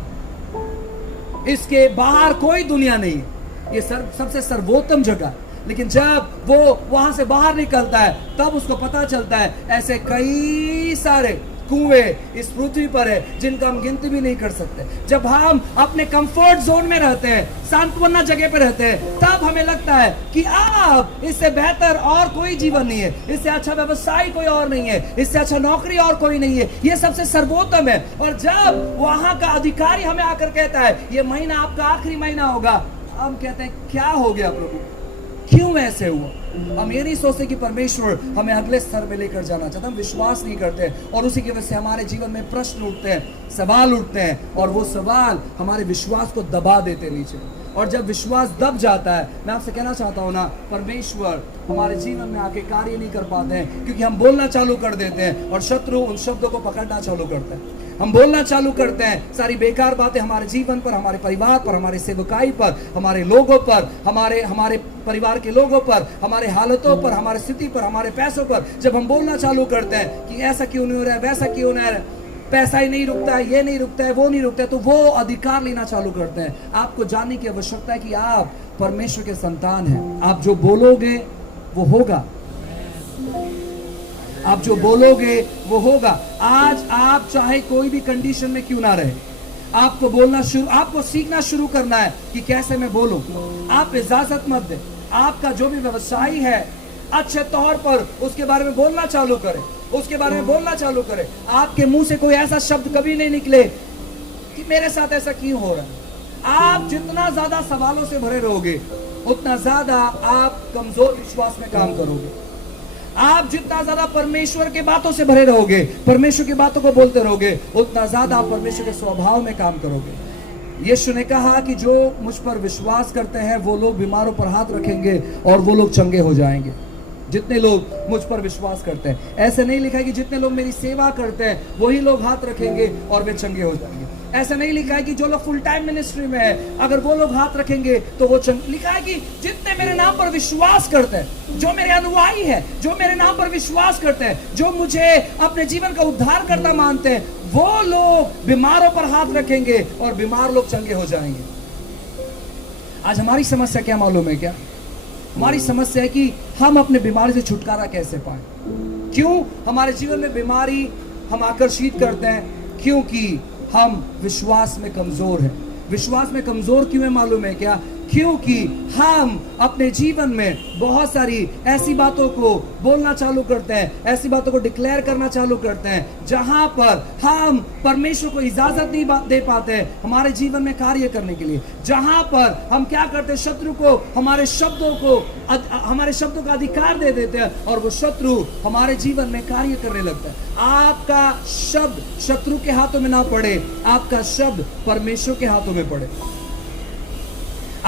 इसके बाहर कोई दुनिया नहीं है, ये सबसे सर्वोत्तम जगह। लेकिन जब वो वहां से बाहर निकलता है तब उसको पता चलता है ऐसे कई सारे कुएं इस पृथ्वी पर है जिनका हम गिनती भी नहीं कर सकते। जब हम अपने कंफर्ट जोन में रहते हैं, सांत्वना जगह पे रहते हैं, तब हमें लगता है कि अब इससे बेहतर और कोई जीवन नहीं है, इससे अच्छा व्यवसाय कोई और नहीं है, इससे अच्छा नौकरी और कोई नहीं है, ये सबसे सर्वोत्तम है। और जब वहां का अधिकारी हमें आकर कहता है ये महीना आपका आखिरी महीना होगा, हम कहते हैं क्या हो गया प्रभु, क्यों ऐसे हुआ? हम ये नहीं सोचते कि परमेश्वर हमें अगले स्तर में लेकर जाना चाहता, हम विश्वास नहीं करते और उसी की वजह से हमारे जीवन में प्रश्न उठते हैं, सवाल उठते हैं और वो सवाल हमारे विश्वास को दबा देते नीचे। और जब विश्वास दब जाता है, मैं आपसे कहना चाहता हूं ना, परमेश्वर हमारे जीवन में आके कार्य नहीं कर पाते हैं, क्योंकि हम बोलना चालू कर देते हैं और शत्रु उन शब्दों को पकड़ना चालू करते हैं। हम बोलना चालू करते हैं सारी बेकार बातें हमारे जीवन पर, हमारे परिवार पर, हमारे सेवकाई पर, हमारे लोगों पर, हमारे परिवार के लोगों पर, हमारे हालतों पर, हमारी स्थिति पर, हमारे पैसों पर। जब हम बोलना चालू करते हैं कि ऐसा क्यों नहीं हो रहा है, वैसा क्यों नहीं हो रहा है, पैसा ही नहीं रुकता है, ये नहीं रुकता है, वो नहीं रुकता है, तो वो अधिकार लेना चालू करते हैं। आपको जानने की आवश्यकता है कि आप परमेश्वर के संतान हैं। आप जो बोलोगे वो होगा, आप जो बोलोगे वो होगा। आज आप चाहे कोई भी कंडीशन में क्यों ना रहे, आपको बोलना शुरू, आपको सीखना शुरू करना है कि कैसे मैं बोलूं। आप इजाजत मत दें, आपका जो भी व्यवसाय है अच्छे तौर पर उसके बारे में बोलना चालू करें, उसके बारे में बोलना चालू करें। आपके मुंह से कोई ऐसा शब्द कभी नहीं निकले कि मेरे साथ ऐसा क्यों हो रहा है। आप जितना ज्यादा सवालों से भरे रहोगे उतना ज्यादा आप कमजोर विश्वास में काम करोगे। आप जितना ज्यादा परमेश्वर के बातों से भरे रहोगे, परमेश्वर की बातों को बोलते रहोगे, उतना ज्यादा आप परमेश्वर के स्वभाव में काम करोगे। यीशु ने कहा कि जो मुझ पर विश्वास करते हैं वो लोग बीमारों पर हाथ रखेंगे और वो लोग चंगे हो जाएंगे। जितने लोग मुझ पर विश्वास करते हैं, ऐसे नहीं लिखा है कि जितने लोग मेरी सेवा करते हैं वही लोग हाथ रखेंगे और वे चंगे हो जाएंगे। ऐसा नहीं लिखा है कि जो लोग फुल टाइम मिनिस्ट्री में है अगर वो लोग हाथ रखेंगे तो वो चंगे। लिखा है कि जितने मेरे नाम पर विश्वास करते हैं, जो मेरे अनुयायी है, जो मेरे नाम पर विश्वास करते हैं, जो मुझे अपने जीवन का उद्धार करता मानते हैं, वो लोग बीमारों पर हाथ रखेंगे और बीमार लोग चंगे हो जाएंगे। आज हमारी समस्या क्या मालूम है क्या? हमारी समस्या है कि हम अपने बीमारी से छुटकारा कैसे पाएं। क्यों हमारे जीवन में बीमारी हम आकर्षित करते हैं? क्योंकि हम विश्वास में कमजोर हैं। विश्वास में कमजोर क्यों है मालूम है क्या? क्योंकि हम अपने जीवन में बहुत सारी ऐसी बातों को बोलना चालू करते हैं, ऐसी बातों को डिक्लेयर करना चालू करते हैं जहां पर हम परमेश्वर को इजाजत नहीं दे पाते हैं हमारे जीवन में कार्य करने के लिए। जहां पर हम क्या करते हैं, शत्रु को हमारे शब्दों का अधिकार दे देते हैं और वो शत्रु हमारे जीवन में कार्य करने लगता है। आपका शब्द शत्रु के हाथों में ना पड़े, आपका शब्द परमेश्वर के हाथों में पड़े।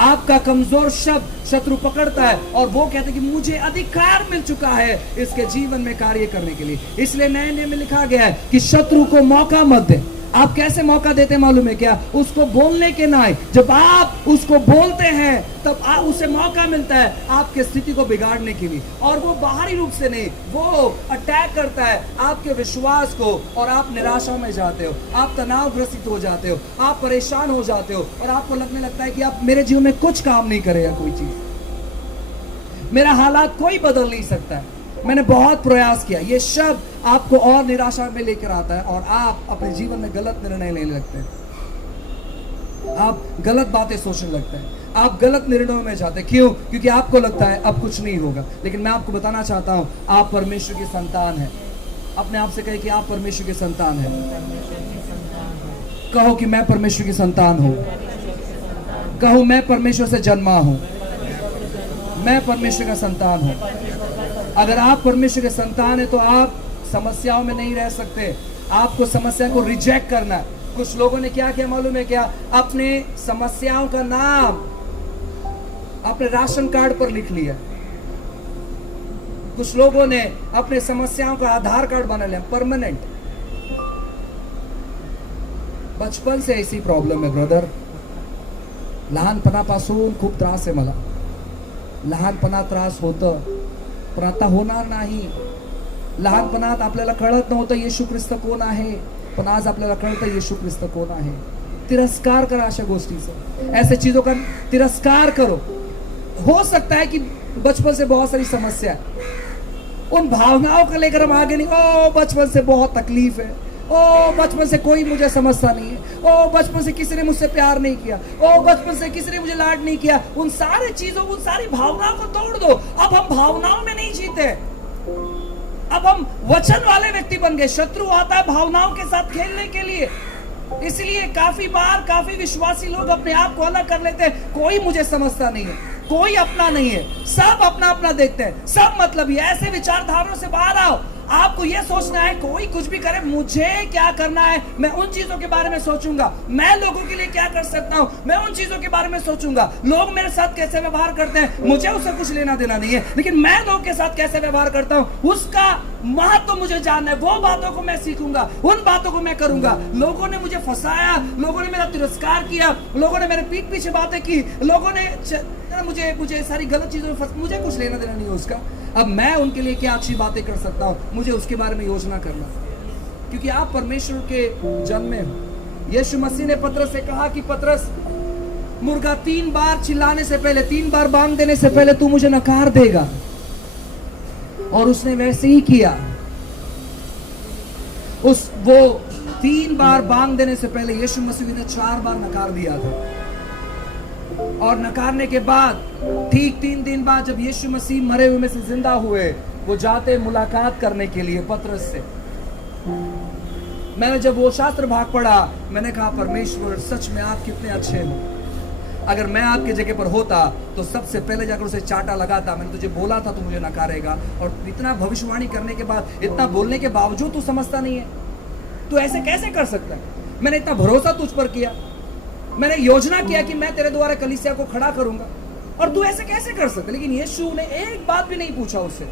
आपका कमजोर शब्द शत्रु पकड़ता है और वो कहते हैं कि मुझे अधिकार मिल चुका है इसके जीवन में कार्य करने के लिए। इसलिए नए नियम में लिखा गया है कि शत्रु को मौका मत दे। आप कैसे मौका देते हैं मालूम है क्या? उसको बोलने के ना, जब आप उसको बोलते हैं तब उसे मौका मिलता है आपके स्थिति को बिगाड़ने के लिए। और वो बाहरी रूप से नहीं, वो अटैक करता है आपके विश्वास को और आप निराशा में जाते हो, आप तनावग्रसित हो जाते हो, आप परेशान हो जाते हो और आपको लगने लगता है कि आप मेरे जीवन में कुछ काम नहीं करेगा, कोई चीज, मेरा हालात कोई बदल नहीं सकता है, मैंने बहुत प्रयास किया। ये शब्द आपको और निराशा में लेकर आता है और आप अपने जीवन में गलत निर्णय लेने लगते हैं, आप गलत बातें सोचने लगते हैं, आप गलत निर्णयों में जाते हैं। क्यों? क्योंकि आपको लगता है अब कुछ नहीं होगा। लेकिन मैं आपको बताना चाहता हूं, आप परमेश्वर की संतान हैं। अपने आप से कहे कि आप परमेश्वर के संतान हैं। कहो कि मैं परमेश्वर की संतान हूं। कहो मैं परमेश्वर से जन्मा हूं, मैं परमेश्वर का संतान हूं। अगर आप परमेश्वर के संतान हैं तो आप समस्याओं में नहीं रह सकते, आपको समस्या को रिजेक्ट करना है। कुछ लोगों ने क्या किया मालूम है क्या? अपने समस्याओं का नाम अपने राशन कार्ड पर लिख लिया। कुछ लोगों ने अपने समस्याओं का आधार कार्ड बना लिया, परमानेंट। बचपन से ऐसी प्रॉब्लेम है ब्रदर, लहानपणापासून खूप त्रास आहे मला। लहानपणात त्रास होतं पण आता होणार नाही। लहानपणात आपल्याला कळत नव्हतं येशू ख्रिस्त कोण आहे, पण आज आपल्याला कळतं येशू ख्रिस्त कोण आहे। तिरस्कार करा अशा गोष्टीचा, ऐसे चीजों का तिरस्कार करो। हो सकता है कि बचपन से बहुत सारी समस्या है, उन भावनाओं को लेकर हम आगे नहीं, ओ बचपन से बहुत तकलीफ है, ओ बचपन से कोई मुझे समझता नहीं है, ओ बचपन से किसी ने मुझसे प्यार नहीं किया, ओ बचपन से किसी ने मुझे लाड नहीं किया। उन सारी चीजों, उन सारी भावनाओं को तोड़ दो। अब हम भावनाओं में नहीं जीते, अब हम वचन वाले व्यक्ति बन गए। शत्रु आता है भावनाओं के साथ खेलने के लिए। इसलिए काफी बार काफी विश्वासी लोग अपने आप को अलग कर लेते हैं, कोई मुझे समझता नहीं है, कोई अपना नहीं है, सब अपना अपना देखते हैं, सब मतलब ये ऐसे विचारधाराओं से बाहर आओ। आपको ये सोचना है कोई कुछ भी करे, मुझे क्या करना है, मैं उन चीजों के बारे में सोचूंगा, मैं लोगों के लिए क्या कर सकता हूं, मैं उन चीजों के बारे में सोचूंगा। लोग मेरे साथ कैसे व्यवहार करते हैं मुझे उससे कुछ लेना देना नहीं है, लेकिन मैं लोगों के साथ कैसे व्यवहार करता हूं उसका महत्व तो मुझे जानना है। वो बातों को मैं सीखूंगा, उन बातों को मैं करूंगा। लोगों ने मुझे फंसाया, लोगों ने मेरा तिरस्कार किया, लोगों ने मेरे पीठ पीछे बातें की, लोगों ने मुझे सारी गलत चीजों में मुझे कुछ लेना देना नहीं है उसका। अब मैं उनके लिए क्या अच्छी बातें कर सकता हूं, मुझे उसके बारे में योजना करना, क्योंकि आप परमेश्वर के जन में हो। यीशु मसीह ने पतरस से कहा कि पतरस, मुर्गा 3 बार चिल्लाने से पहले, 3 बार बांग देने से पहले तू मुझे नकार देगा, और उसने वैसे ही किया। वो 3 बार बांग देने से पहले यीशु मसीह ने 4 बार नकार दिया था, और नकारने के बाद ठीक 3 दिन बाद जब यीशु मसीह मरे हुए में से जिंदा हुए, वो जाते मुलाकात करने के लिए पतरस से। मैंने जब वो शास्त्र भाग पढ़ा, मैंने कहा परमेश्वर सच में आप कितने अच्छे हो। अगर मैं आपके जगह पर होता तो सबसे पहले जाकर उसे चाटा लगाता। मैंने तुझे बोला था तू मुझे नकारेगा, और इतना भविष्यवाणी करने के बाद, इतना बोलने के बावजूद तू समझता नहीं है, तू ऐसे कैसे कर सकता है। मैंने इतना भरोसा तुझ पर किया, मैंने योजना किया कि मैं तेरे द्वारा कलीसिया को खड़ा करूंगा, और तू ऐसे कैसे कर सकता। लेकिन यीशु ने एक बात भी नहीं पूछा उससे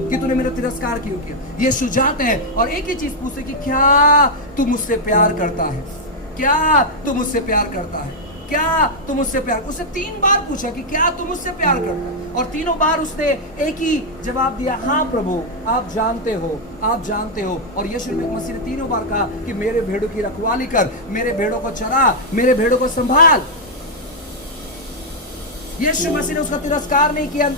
कि तूने मेरा तिरस्कार क्यों किया। यीशु जाते हैं और एक ही चीज पूछते कि क्या तू मुझसे प्यार करता है, क्या तू मुझसे प्यार करता है, क्या तू मुझसे प्यार। उसने 3 बार पूछा कि क्या तू मुझसे प्यार करता है, और तीनों बार उसने एक ही जवाब दिया, हाँ प्रभु आप जानते हो, आप जानते हो। और यीशु मसीह ने तीनों बार कहा कि मेरे भेड़ों की रखवाली कर, मेरे भेड़ों को चरा, मेरे भेड़ों को संभाल। यीशु मसीह ने उसका तिरस्कार नहीं किया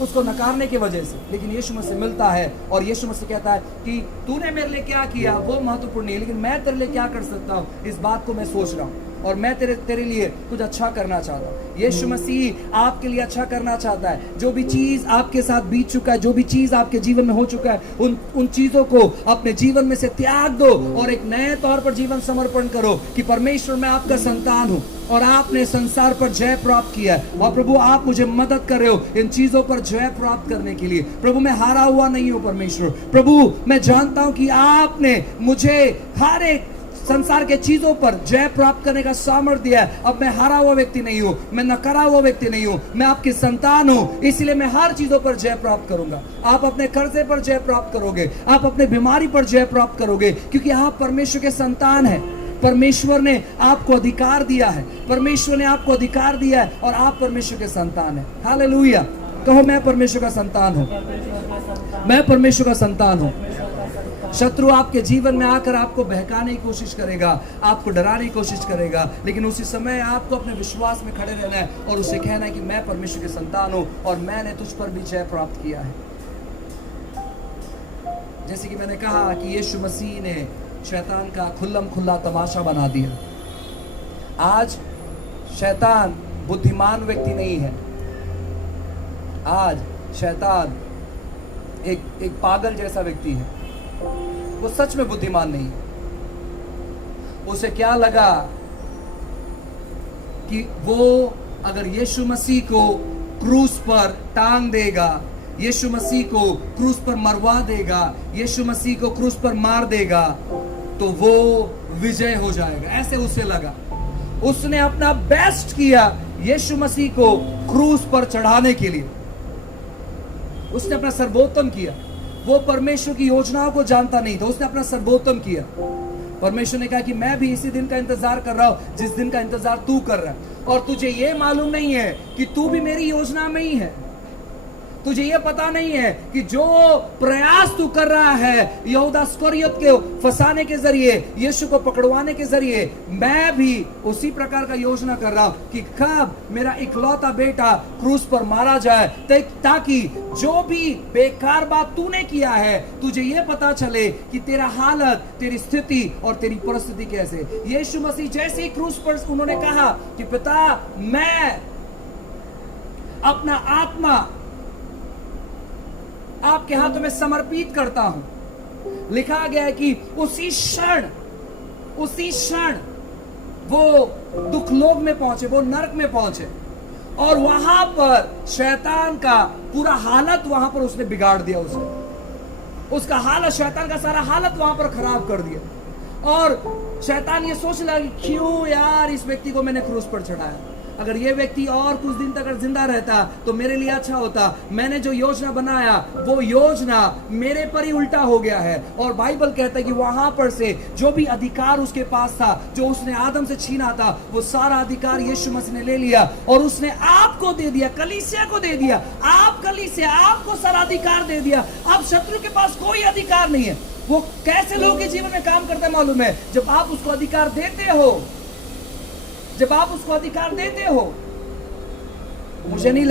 उसको नकारने की वजह से, लेकिन यीशु मसीह मिलता है और यीशु मसीह कहता है कि तूने मेरे लिए क्या किया वो महत्वपूर्ण नहीं, लेकिन मैं तेरे लिए क्या कर सकता हूँ इस बात को मैं सोच रहा हूँ, और मैं तेरे लिए कुछ अच्छा करना चाहता हूँ। यीशु मसीह आपके लिए अच्छा करना चाहता है। जो भी चीज आपके साथ बीत चुका है, जो भी चीज आपके जीवन में हो चुका है, उन चीजों को अपने जीवन में से त्याग दो और एक नए तौर पर जीवन समर्पण करो कि परमेश्वर मैं आपका संतान हूँ और आपने संसार पर जय प्राप्त किया है, और प्रभु आप मुझे मदद कर रहे हो इन चीजों पर जय प्राप्त करने के लिए। प्रभु मैं हारा हुआ नहीं हूँ परमेश्वर, प्रभु मैं जानता हूँ कि आपने मुझे हर एक संसार के चीजों पर जय प्राप्त करने का सामर्थ्य दिया है। अब मैं हारा हुआ व्यक्ति नहीं हूं, मैं नकारा हुआ व्यक्ति नहीं हूं, मैं आपकी संतान हूं, इसलिए मैं हर चीजों पर जय प्राप्त करूंगा। आप अपने कर्जे पर जय प्राप्त करोगे, आप अपने बीमारी पर जय प्राप्त करोगे, क्योंकि आप परमेश्वर के संतान हैं। परमेश्वर ने आपको अधिकार दिया है, परमेश्वर ने आपको अधिकार दिया है और आप परमेश्वर के संतान हैं। हालेलुया। कहो मैं परमेश्वर का संतान हूं, मैं परमेश्वर का संतान हूं। शत्रु आपके जीवन में आकर आपको बहकाने की कोशिश करेगा, आपको डराने की कोशिश करेगा, लेकिन उसी समय आपको अपने विश्वास में खड़े रहना है और उसे कहना है कि मैं परमेश्वर के संतान हूं और मैंने तुझ पर भी जय प्राप्त किया है। जैसे कि मैंने कहा कि यीशु मसीह ने शैतान का खुल्लम खुल्ला तमाशा बना दिया। आज शैतान बुद्धिमान व्यक्ति नहीं है, आज शैतान एक पागल जैसा व्यक्ति है, वो सच में बुद्धिमान नहीं है। उसे क्या लगा कि वो अगर यीशु मसीह को क्रूस पर टांग देगा, यीशु मसीह को क्रूस पर मरवा देगा, यीशु मसीह को क्रूस पर मार देगा, तो वो विजय हो जाएगा, ऐसे उसे लगा। उसने अपना बेस्ट किया यीशु मसीह को क्रूस पर चढ़ाने के लिए, उसने अपना सर्वोत्तम किया। वो परमेश्वर की योजनाओं को जानता नहीं था, उसने अपना सर्वोत्तम किया। परमेश्वर ने कहा कि मैं भी इसी दिन का इंतजार कर रहा हूं जिस दिन का इंतजार तू कर रहा है, और तुझे ये मालूम नहीं है कि तू भी मेरी योजना में ही है। तुझे ये पता नहीं है कि जो प्रयास तू कर रहा है यहूदा इस्करियोत को फंसाने के जरिए, यीशु को पकड़वाने के जरिए, मैं भी उसी प्रकार का योजना कर रहा हूं कि कब मेरा इकलौता बेटा क्रूस पर मारा जाए, ताकि जो भी बेकार बात तूने किया है तुझे ये पता चले कि तेरा हालत, तेरी स्थिति और तेरी परिस्थिति कैसे। यीशु मसीह जैसे ही क्रूस पर उन्होंने कहा कि पिता मैं अपना आत्मा आपके हाथों में समर्पित करता हूं, लिखा गया है कि उसी क्षण वो दुख लोक में पहुंचे, वो नरक में पहुंचे, और वहां पर शैतान का पूरा हालत वहां पर उसने बिगाड़ दिया। उसका हालत, शैतान का सारा हालत वहां पर खराब कर दिया। और शैतान ये सोच लगा कि क्यों यार इस व्यक्ति को मैंने क्रूस पर चढ़ाया, अगर ये व्यक्ति और कुछ दिन तक जिंदा रहता तो मेरे लिए अच्छा होता। मैंने जो योजना बनाया वो योजना मेरे पर ही उल्टा हो गया है। और बाइबल कहता है कि वहां पर से जो भी अधिकार उसके पास था, जो उसने आदम से छीना था, वो सारा अधिकार यीशु मसीह ने ले लिया और उसने आपको दे दिया, कलीसिया को दे दिया। आप कलीसिया, आपको सारा अधिकार दे दिया। अब शत्रु के पास कोई अधिकार नहीं है। वो कैसे लोगों के जीवन में काम करता है मालूम है? जब आप उसको अधिकार देते हो, जब आप उसको अधिकार देते हो, मुझे नहीं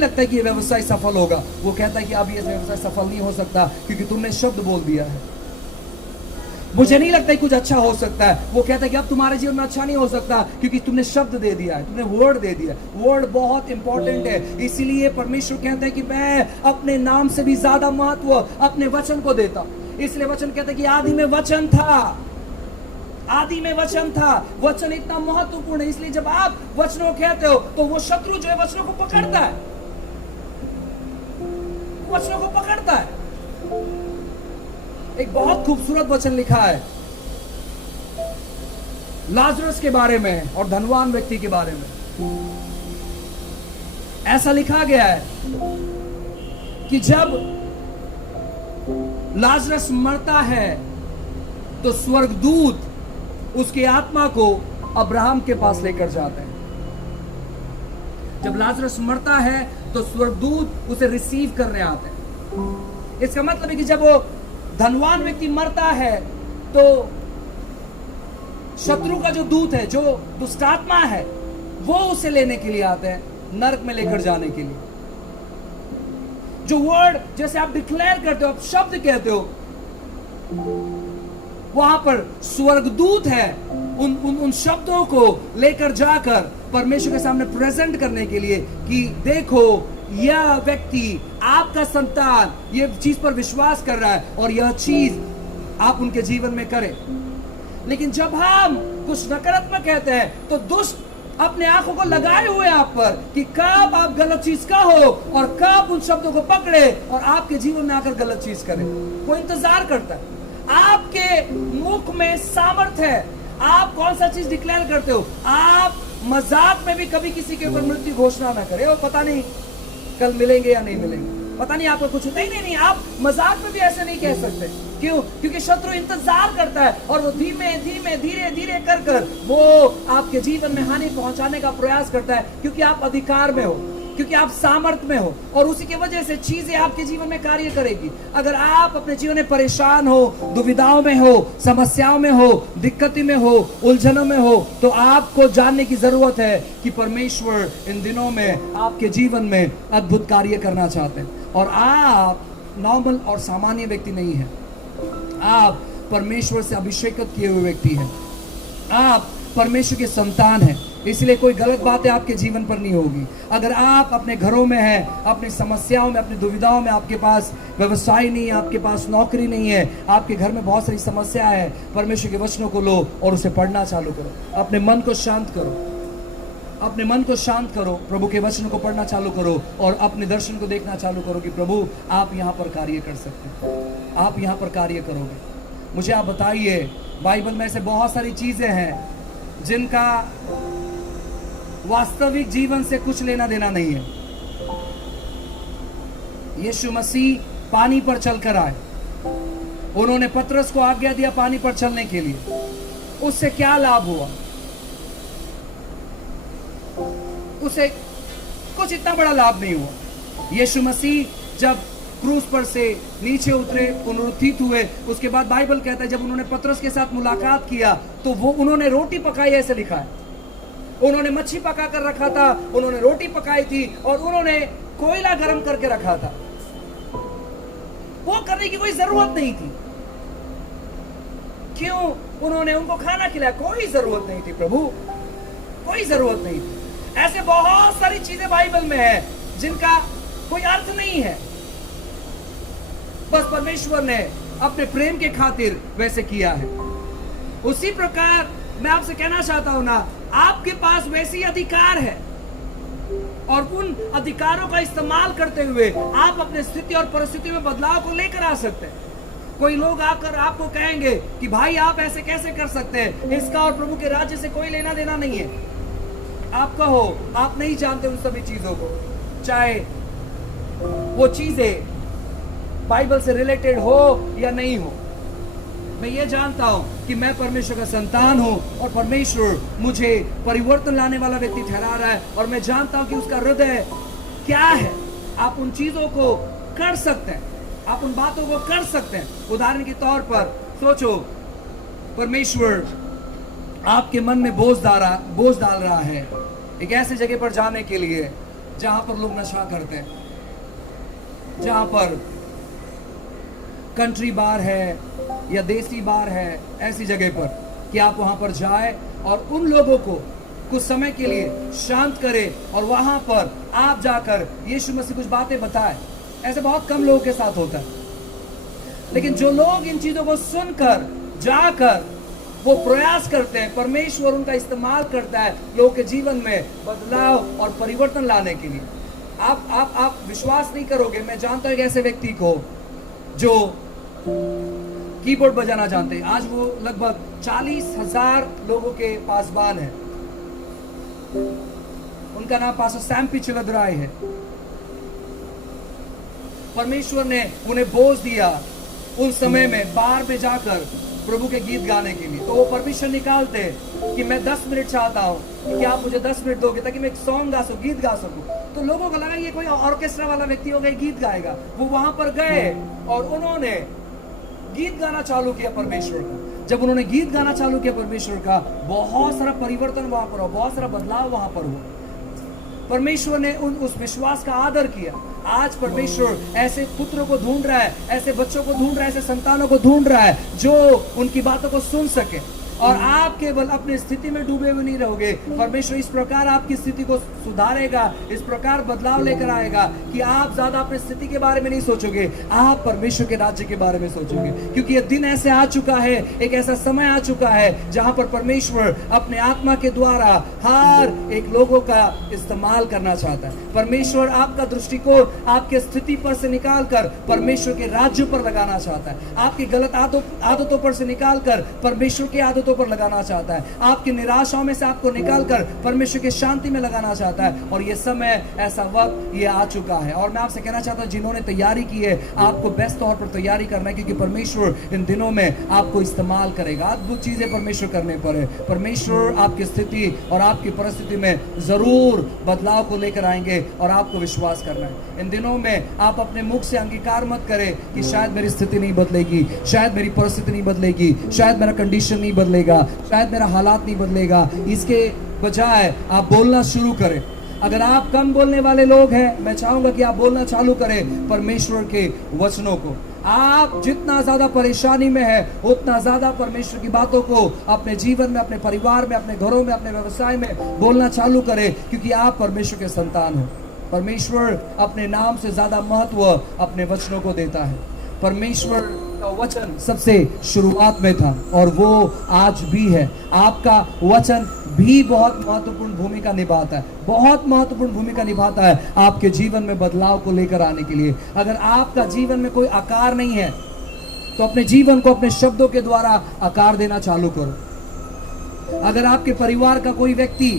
लगता कि ये व्यवसाय सफल होगा। वो कहता है कि अब ये व्यवसाय सफल नहीं हो सकता क्योंकि तुमने शब्द बोल दिया है। मुझे नहीं लगता कि कुछ अच्छा हो सकता है। वो कहता है कि अब तुम्हारे जीवन में अच्छा नहीं हो सकता क्योंकि तुमने शब्द दे दिया है, तुमने वर्ड दे दिया। वर्ड बहुत इंपॉर्टेंट है। इसीलिए परमेश्वर कहता है कि मैं अपने नाम से भी ज्यादा महत्व अपने वचन को देता हूं। इसलिए वचन कहता है कि आदि में वचन था, आदि में वचन था। वचन इतना महत्वपूर्ण है। इसलिए जब आप वचनों कहते हो तो वो शत्रु जो है वचनों को पकड़ता है, वचनों को पकड़ता है। एक बहुत खूबसूरत वचन लिखा है लाजरस के बारे में और धनवान व्यक्ति के बारे में। ऐसा लिखा गया है कि जब लाजरस मरता है तो स्वर्गदूत उसकी आत्मा को अब्राहम के पास लेकर जाते हैं। जब लाजरस मरता है तो स्वर्गदूत उसे रिसीव करने आते हैं। इसका मतलब है कि जब वो धनवान व्यक्ति मरता है तो शत्रु का जो दूत है, जो दुष्टात्मा है, वो उसे लेने के लिए आते हैं, नरक में लेकर जाने के लिए। जो वर्ड जैसे आप डिक्लेयर करते हो, आप शब्द कहते हो, वहां पर स्वर्गदूत है उन शब्दों को लेकर जाकर परमेश्वर के सामने प्रेजेंट करने के लिए कि देखो यह व्यक्ति, आपका संतान ये चीज पर विश्वास कर रहा है और यह चीज आप उनके जीवन में करें। लेकिन जब हम कुछ नकारात्मक कहते हैं तो दुष्ट अपने आंखों को लगाए हुए आप पर कि कब आप गलत चीज कहो और कब उन शब्दों को पकड़े और आपके जीवन में आकर गलत चीज करे। वो इंतजार करता है। आपके मुख में सामर्थ्य है। आप कौन सा चीज डिक्लेयर करते हो। आप मजाक में भी कभी किसी के ऊपर मृत्यु घोषणा ना करें और पता नहीं कल मिलेंगे या नहीं मिलेंगे, पता नहीं आपको कुछ होता ही नहीं। आप मजाक में भी ऐसे नहीं कह सकते। क्यों? क्योंकि शत्रु इंतजार करता है और वो धीमे धीमे धीरे धीरे कर वो आपके जीवन में हानि पहुंचाने का प्रयास करता है, क्योंकि आप अधिकार में हो, क्योंकि आप सामर्थ्य में हो और उसी की वजह से चीजें आपके जीवन में कार्य करेगी। अगर आप अपने जीवन में परेशान हो, दुविधाओं में हो, समस्याओं में हो, दिक्कती में हो, उलझनों में हो, तो आपको जानने की जरूरत है कि परमेश्वर इन दिनों में आपके जीवन में अद्भुत कार्य करना चाहते हैं। और आप नॉर्मल और सामान्य व्यक्ति नहीं है, आप परमेश्वर से अभिषेकित किए हुए व्यक्ति हैं। आप परमेश्वर के संतान हैं। इसलिए कोई गलत बातें आपके जीवन पर नहीं होगी। अगर आप अपने घरों में हैं, अपनी समस्याओं में, अपनी दुविधाओं में, आपके पास व्यवसाय नहीं है, आपके पास नौकरी नहीं है, आपके घर में बहुत सारी समस्या है, परमेश्वर के वचनों को लो और उसे पढ़ना चालू करो। अपने मन को शांत करो, अपने मन को शांत करो, प्रभु के वचनों को पढ़ना चालू करो और अपने दर्शन को देखना चालू करो कि प्रभु आप यहाँ पर कार्य कर सकते हैं, आप यहाँ पर कार्य करोगे। मुझे आप बताइए, बाइबल में ऐसे बहुत सारी चीजें हैं जिनका वास्तविक जीवन से कुछ लेना देना नहीं है। यीशु मसीह पानी पर चलकर आए, उन्होंने पतरस को आज्ञा दिया पानी पर चलने के लिए। उससे क्या लाभ हुआ? उसे कुछ इतना बड़ा लाभ नहीं हुआ। यीशु मसीह जब क्रूस पर से नीचे उतरे, पुनरुत्थित हुए, उसके बाद बाइबल कहता है जब उन्होंने पतरस के साथ मुलाकात किया तो वो उन्होंने रोटी पकाई, ऐसे लिखा है। उन्होंने मच्छी पका कर रखा था, उन्होंने रोटी पकाई थी और उन्होंने कोयला गर्म करके रखा था। वो करने की कोई जरूरत नहीं थी। क्यों? उन्होंने उनको खाना खिलाया, कोई जरूरत नहीं थी प्रभु, कोई जरूरत नहीं थी। ऐसे बहुत सारी चीजें बाइबल में है जिनका कोई अर्थ नहीं है, बस परमेश्वर ने अपने प्रेम के खातिर वैसे किया है। उसी प्रकार मैं आपसे कहना चाहता हूं ना, आपके पास वैसी अधिकार है, और उन अधिकारों का इस्तेमाल करते हुए आप अपने स्थिति और परिस्थिति में बदलाव को लेकर आ सकते हैं। कोई लोग आकर आपको कहेंगे कि भाई आप ऐसे कैसे कर सकते हैं, इसका और प्रभु के राज्य से कोई लेना देना नहीं है। आप कहो आप नहीं जानते उन सभी चीजों को, चाहे वो चीजें बाइबल से रिलेटेड हो या नहीं हो। मैं ये जानता हूं कि मैं परमेश्वर का संतान हूं और परमेश्वर मुझे परिवर्तन लाने वाला व्यक्ति ठहरा रहा है, और मैं जानता हूं कि उसका हृदय क्या है। आप उन चीजों को कर सकते हैं, आप उन बातों को कर सकते हैं। उदाहरण के तौर पर सोचो, परमेश्वर आपके मन में बोझ डाल रहा है एक ऐसी जगह पर जाने के लिए जहां पर लोग नशा करते हैं, जहां पर कंट्री बार है या देसी बार है, ऐसी जगह पर कि आप वहां पर जाए और उन लोगों को कुछ समय के लिए शांत करें और वहां पर आप जाकर यीशु मसीह कुछ बातें बताए। ऐसे बहुत कम लोगों के साथ होता है, लेकिन जो लोग इन चीजों को सुनकर जाकर वो प्रयास करते हैं, परमेश्वर उनका इस्तेमाल करता है लोगों के जीवन में बदलाव और परिवर्तन लाने के लिए। आप विश्वास नहीं करोगे, मैं जानता हूं एक ऐसे व्यक्ति को जो कीबोर्ड बजाना जानते हैं। आज वो लगभग 40,000 लोगों के पासबान है। उनका नाम पास्टर सैम पिचलदराय है। परमेश्वर ने उन्हें बोझ दिया उस समय में बार में जाकर प्रभु के गीत गाने के लिए, तो वो परमिशन निकालते कि मैं 10 मिनट चाहता हूँ कि आप मुझे 10 मिनट दोगे ताकि मैं एक सॉन्ग गा सकूं, गीत गा सकूं। तो लोगों को लगा ये कोई ऑर्केस्ट्रा वाला व्यक्ति होगा, गीत गाएगा। वो वहां पर गए और उन्होंने गीत गाना चालू किया परमेश्वर का। जब उन्होंने गीत गाना चालू किया परमेश्वर का, बहुत सारा परिवर्तन वहां पर हुआ, बहुत सारा बदलाव वहां पर हुआ। परमेश्वर ने उस विश्वास का आदर किया। आज परमेश्वर ऐसे पुत्रों को ढूंढ रहा है, ऐसे बच्चों को ढूंढ रहा है, ऐसे संतानों को ढूंढ रहा है जो उनकी बातों को सुन सके। और आप केवल अपनी स्थिति में डूबे हुए नहीं रहोगे। परमेश्वर इस प्रकार आपकी स्थिति को सुधारेगा, इस प्रकार बदलाव लेकर आएगा कि आप ज्यादा अपनी स्थिति के बारे में नहीं सोचोगे, आप परमेश्वर के राज्य के बारे में सोचोगे। क्योंकि ये दिन ऐसे आ चुका है, एक ऐसा समय आ चुका है जहां पर परमेश्वर अपने आत्मा के द्वारा हर एक लोगों का इस्तेमाल करना चाहता है। परमेश्वर आपका दृष्टिकोण आपके स्थिति पर से निकालकर परमेश्वर के राज्य पर लगाना चाहता है। आपकी गलत आदतों पर से निकालकर परमेश्वर की आदतों पर लगाना चाहता है। आपकी निराशाओं में से आपको निकालकर परमेश्वर की शांति में लगाना चाहता है। और ये समय, ऐसा वक्त ये आ चुका है। और मैं आपसे कहना चाहता हूं, जिन्होंने तैयारी की है, आपको बेस्ट तौर पर तैयारी करना है, क्योंकि परमेश्वर इन दिनों में आपको इस्तेमाल करेगा। अद्भुत चीजें परमेश्वर करने पर है। परमेश्वर आपकी स्थिति और आपकी परिस्थिति में जरूर बदलाव को लेकर आएंगे और आपको विश्वास करना है। इन दिनों में आप अपने मुख से अंगीकार मत करें कि शायद मेरी स्थिति नहीं बदलेगी, शायद मेरी परिस्थिति नहीं बदलेगी, शायद मेरा कंडीशन नहीं बदलेगा, शायद मेरा हालात नहीं बदलेगा। इसके बजाय आप बोलना शुरू करें। अगर आप कम बोलने वाले लोग हैं, मैं चाहूंगा कि आप बोलना चालू करें परमेश्वर के वचनों को। आप जितना ज्यादा परेशानी में है, उतना ज्यादा परमेश्वर की बातों को अपने जीवन में, अपने परिवार में, अपने घरों में, अपने व्यवसाय में बोलना चालू करें, क्योंकि आप परमेश्वर के संतान हो। परमेश्वर अपने नाम से ज्यादा महत्व अपने वचनों को देता है। परमेश्वर का वचन सबसे शुरुआत में था और वो आज भी है। आपका वचन भी बहुत महत्वपूर्ण भूमिका निभाता है, बहुत महत्वपूर्ण भूमिका निभाता है आपके जीवन में बदलाव को लेकर आने के लिए। अगर आपका जीवन में कोई आकार नहीं है, तो अपने जीवन को अपने शब्दों के द्वारा आकार देना चालू करो। अगर आपके परिवार का कोई व्यक्ति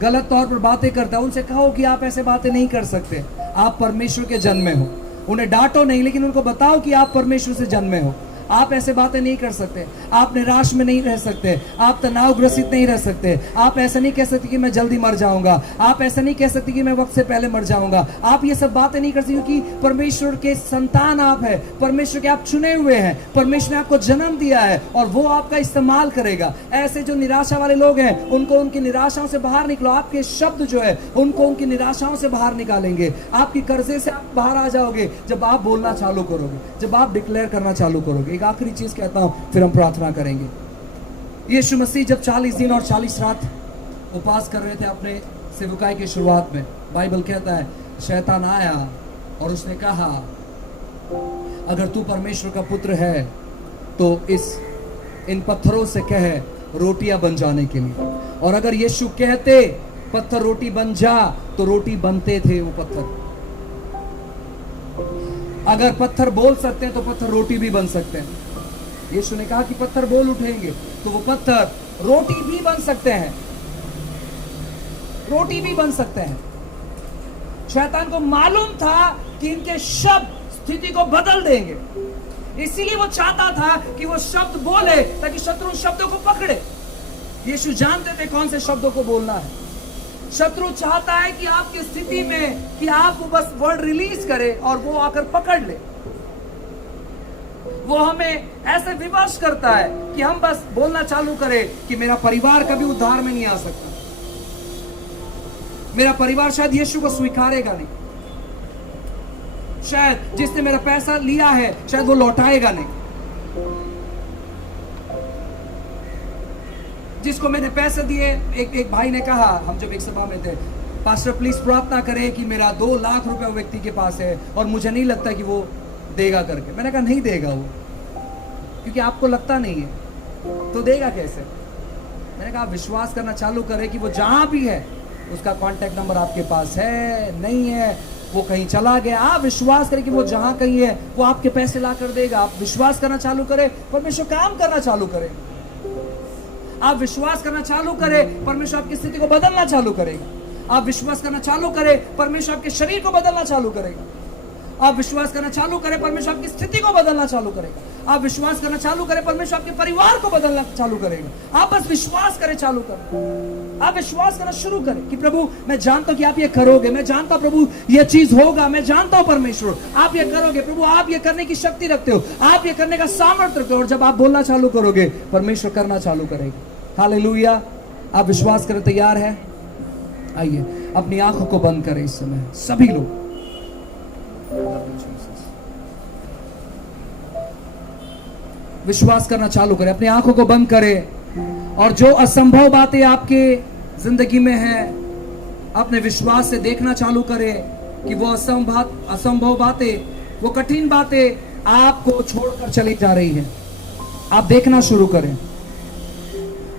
गलत तौर पर बातें करता है, उनसे कहो कि आप ऐसे बातें नहीं कर सकते, आप परमेश्वर के जन्मे हो। उन्हें डांटो नहीं, लेकिन उनको बताओ कि आप परमेश्वर से जन्मे हो। आप ऐसे बातें नहीं कर सकते, आप निराश में नहीं रह सकते, आप तनाव ग्रसित नहीं रह सकते, आप ऐसा नहीं कह सकते कि मैं जल्दी मर जाऊंगा, आप ऐसा नहीं कह सकते कि मैं वक्त से पहले मर जाऊंगा। आप ये सब बातें नहीं कर सकते, क्योंकि परमेश्वर के संतान आप हैं, परमेश्वर के आप चुने हुए हैं। परमेश्वर ने आपको जन्म दिया है और वो आपका इस्तेमाल करेगा। ऐसे जो निराशा वाले लोग हैं, उनको उनकी निराशाओं से बाहर निकलो। आपके शब्द जो है उनको उनकी निराशाओं से बाहर निकालेंगे। आपकी कर्जे से आप बाहर आ जाओगे जब आप बोलना चालू करोगे, जब आप डिक्लेयर करना चालू करोगे। एक आखिरी चीज कहता हूं, फिर हम प्रार्थना करेंगे। यीशु मसीह जब 40 दिन और 40 रात उपवास कर रहे थे अपने सेवकाई की शुरुआत में, बाइबल कहता है शैतान आया और उसने कहा, अगर तू परमेश्वर का पुत्र है तो इन पत्थरों से कह रोटियां बन जाने के लिए। और अगर यीशु कहते पत्थर रोटी बन जा, तो रोटी बनते थे वो पत्थर। अगर पत्थर बोल सकते हैं तो पत्थर रोटी भी बन सकते हैं। यीशु ने कहा कि पत्थर बोल उठेंगे तो वो पत्थर रोटी भी बन सकते हैं, रोटी भी बन सकते हैं। शैतान को मालूम था कि इनके शब्द स्थिति को बदल देंगे, इसीलिए वो चाहता था कि वो शब्द बोले ताकि शत्रु उन शब्दों को पकड़े। यीशु जानते थे कौन से शब्दों को बोलना है। शत्रु चाहता है कि आपकी स्थिति में कि आप बस वर्ड रिलीज करें और वो आकर पकड़ ले। वो हमें ऐसे विवश करता है कि हम बस बोलना चालू करें कि मेरा परिवार कभी उद्धार में नहीं आ सकता, मेरा परिवार शायद यीशु को स्वीकारेगा नहीं, शायद जिसने मेरा पैसा लिया है शायद वो लौटाएगा नहीं, जिसको मैंने पैसे दिए। एक भाई ने कहा, हम जब एक सभा में थे, पास्टर प्लीज प्रार्थना करें कि मेरा 2 लाख रुपए व्यक्ति के पास है और मुझे नहीं लगता कि वो देगा करके। मैंने कहा नहीं देगा वो, क्योंकि आपको लगता नहीं है तो देगा कैसे। मैंने कहा विश्वास करना चालू करें कि वो जहां भी है उसका कांटेक्ट नंबर आपके पास है, नहीं है वो कहीं चला गया। आप विश्वास करें कि वो जहां कहीं है वो आपके पैसे ला कर देगा। आप विश्वास करना चालू करें, परमेश्वर काम करना चालू करे। आप विश्वास करना चालू करें, परमेश्वर आपकी स्थिति को बदलना चालू करेगा। आप विश्वास करना चालू करें, परमेश्वर आपके शरीर को बदलना चालू करेगा। आप विश्वास करना चालू करें, परमेश्वर आपकी स्थिति को बदलना चालू करेगा। आप विश्वास करना चालू करें, परमेश्वर आपके परिवार को बदलना चालू करेगा। आप बस विश्वास करें, चालू करें। आप विश्वास करना शुरू करें कि प्रभु मैं जानता हूं कि आप ये करोगे, मैं जानता हूं प्रभु ये चीज होगा, मैं जानता हूं परमेश्वर आप ये करोगे। प्रभु आप ये करने की शक्ति रखते हो, आप ये करने का सामर्थ्य रखते हो। और जब आप बोलना चालू करोगे, परमेश्वर करना चालू करेगा। हालेलुया। आप विश्वास करें, तैयार है? आइए अपनी आंखों को बंद करें इस समय सभी लोग। विश्वास करना चालू करें, अपनी आंखों को बंद करें और जो असंभव बातें आपके जिंदगी में हैं अपने विश्वास से देखना चालू करें कि वो असंभव बातें, वो कठिन बातें आपको छोड़कर चली जा रही है। आप देखना शुरू करें,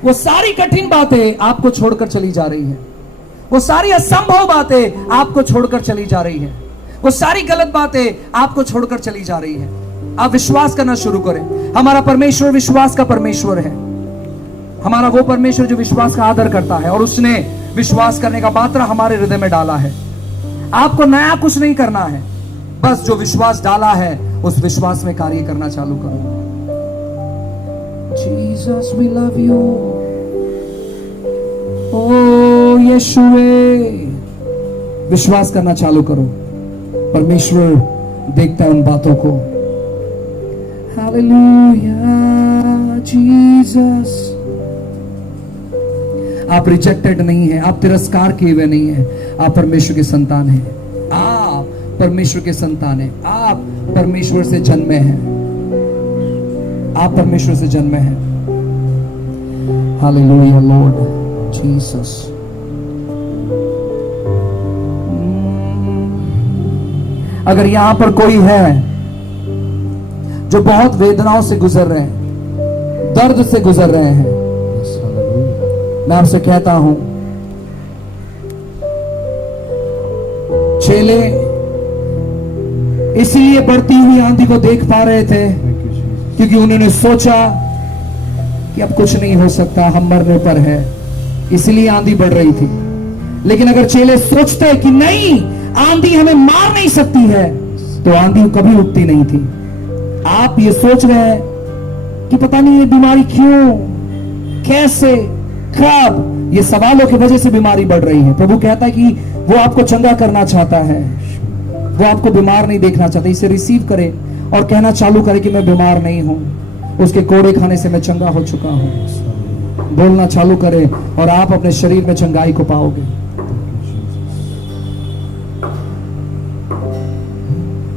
वो सारी कठिन बातें आपको छोड़कर चली जा रही है, वो सारी असंभव बातें आपको छोड़कर चली जा रही है, वो सारी गलत बातें आपको छोड़कर चली जा रही है। आप विश्वास करना शुरू करें। हमारा परमेश्वर विश्वास का परमेश्वर है। हमारा वो परमेश्वर जो विश्वास का आदर करता है और उसने विश्वास करने का पात्र हमारे हृदय में डाला है। आपको नया कुछ नहीं करना है, बस जो विश्वास डाला है उस विश्वास में कार्य करना चालू करो। Jesus we love you. ओ यीशुए, विश्वास करना चालू करो। परमेश्वर देखता है उन बातों को। Hallelujah Jesus. आप रिजेक्टेड नहीं हैं, आप तिरस्कार किए हुए नहीं हैं, आप परमेश्वर के संतान हैं। आप परमेश्वर के संतान हैं, आप परमेश्वर से जन्मे हैं, आप परमेश्वर से जन्मे हैं। Hallelujah Lord Jesus. अगर यहां पर कोई है जो बहुत वेदनाओं से गुजर रहे हैं, दर्द से गुजर रहे हैं, मैं आपसे कहता हूं, चेले इसलिए बढ़ती हुई आंधी को देख पा रहे थे क्योंकि उन्होंने सोचा कि अब कुछ नहीं हो सकता, हम मरने पर है, इसलिए आंधी बढ़ रही थी। लेकिन अगर चेले सोचते कि नहीं, आंधी हमें मार नहीं सकती है, तो आंधी कभी उठती नहीं थी। आप ये सोच रहे हैं कि पता नहीं ये बीमारी क्यों, कैसे, कब, ये सवालों की वजह से बीमारी बढ़ रही है। प्रभु कहता है कि वो आपको चंगा करना चाहता है, वो आपको बीमार नहीं देखना चाहता। इसे रिसीव करें और कहना चालू करें कि मैं बीमार नहीं हूं, उसके कोड़े खाने से मैं चंगा हो चुका हूं। बोलना चालू करें और आप अपने शरीर में चंगाई को पाओगे।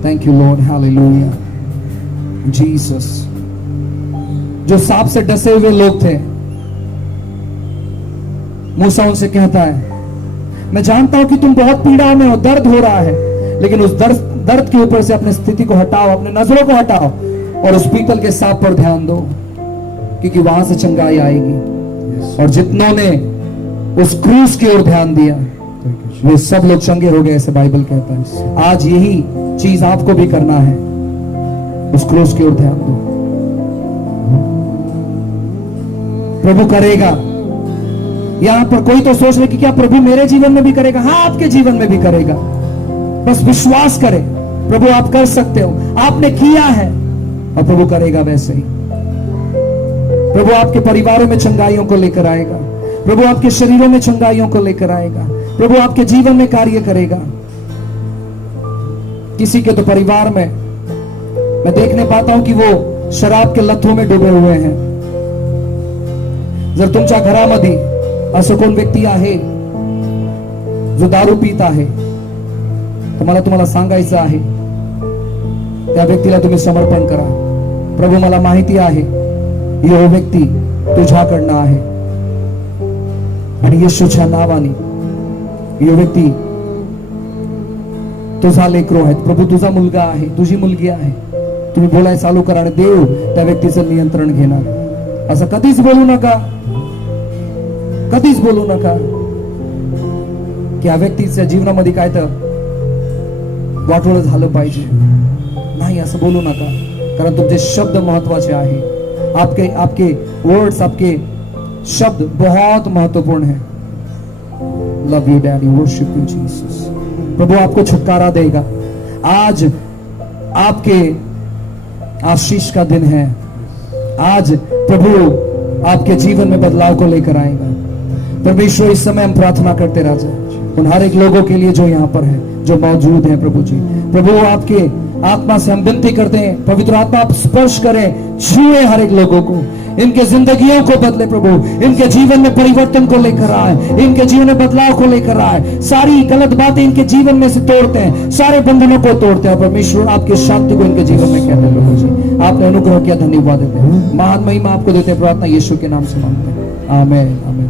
Thank you Lord. Hallelujah Jesus. जो सांप से डसे हुए लोग थे, मूसा उनसे कहता है, मैं जानता हूं कि तुम बहुत पीड़ा में हो, दर्द हो रहा है, लेकिन उस दर्द के ऊपर से अपनी स्थिति को हटाओ, अपने नजरों को हटाओ और उस पीतल के सांप पर ध्यान दो, क्योंकि वहां से चंगाई आएगी। और जितनों ने उस क्रूस की ओर ध्यान दिया, वे सब लोग चंगे हो गए, ऐसे बाइबल कहता है। आज यही चीज आपको भी करना है, उस क्रूस की ओर ध्यान दो। प्रभु करेगा। यहां पर कोई तो सोच रहे कि क्या प्रभु मेरे जीवन में भी करेगा? हाँ, आपके जीवन में भी करेगा, बस विश्वास करें। प्रभु आप कर सकते हो, आपने किया है, और प्रभु करेगा वैसे ही। प्रभु आपके परिवारों में चंगाइयों को लेकर आएगा, प्रभु आपके शरीरों में चंगाइयों को लेकर आएगा, प्रभु आपके जीवन में कार्य करेगा। किसी के तो परिवार में मैं देखने पाता हूं कि वो शराब के लथों में डूबे हुए हैं। जर तुमच्या घरामध्ये असं कोण व्यक्ती आहे जो दारू पीत आहे, तर मला तुम्हाला सांगायचं आहे, त्या व्यक्तीला तुम्ही समर्पण करा। प्रभू मला माहिती आहे यो व्यक्ती तुझ्याकडनं आहे, आणि येशूच्या नावाने यो व्यक्ती तुझा लेकरू आहे, प्रभू तुझा मुलगा आहे, तुझी मुलगी आहे। तुम्ही बोलायला चालू करा आणि देव त्या व्यक्तीचं नियंत्रण घेणार। असं कधीच बोलू नका, कधीच बोलू नका की या व्यक्तीच्या जीवनामध्ये काय तर वाटोळं झालं पाहिजे, नाही असं बोलू नका, कारण तुमचे शब्द महत्वाचे आहे। आपके वर्ड्स, आपके शब्द बहुत महत्वपूर्ण है। Love you daddy, worship you Jesus. प्रभु आपको छुटकारा देगा। आज आपके आशीष का दिन है। आज प्रभु आपके जीवन में बदलाव को लेकर आएगा। परमेश्वर, इस समय हम प्रार्थना करते राजा उन हर एक लोगों के लिए जो यहाँ पर है, जो मौजूद है प्रभु जी। प्रभु आपके आत्मा से हम विनती करते हैं, पवित्र आत्मा आप स्पर्श करें, छुए हर एक लोगों को, इनके जिंदगियों को बदले प्रभु, इनके जीवन में परिवर्तन को लेकर आए, इनके जीवन में बदलाव को लेकर आए। सारी गलत बातें इनके जीवन में से तोड़ते हैं, सारे बंधनों को तोड़ते हैं। परमेश्वर आपकी शांति को इनके जीवन में कहते हैं प्रभु जी, आपने अनुग्रह किया, धन्यवाद देते हैं। महान महिमा आपको देते हैं, प्रार्थना यीशु के नाम से मांगते हैं, आमीन आमीन।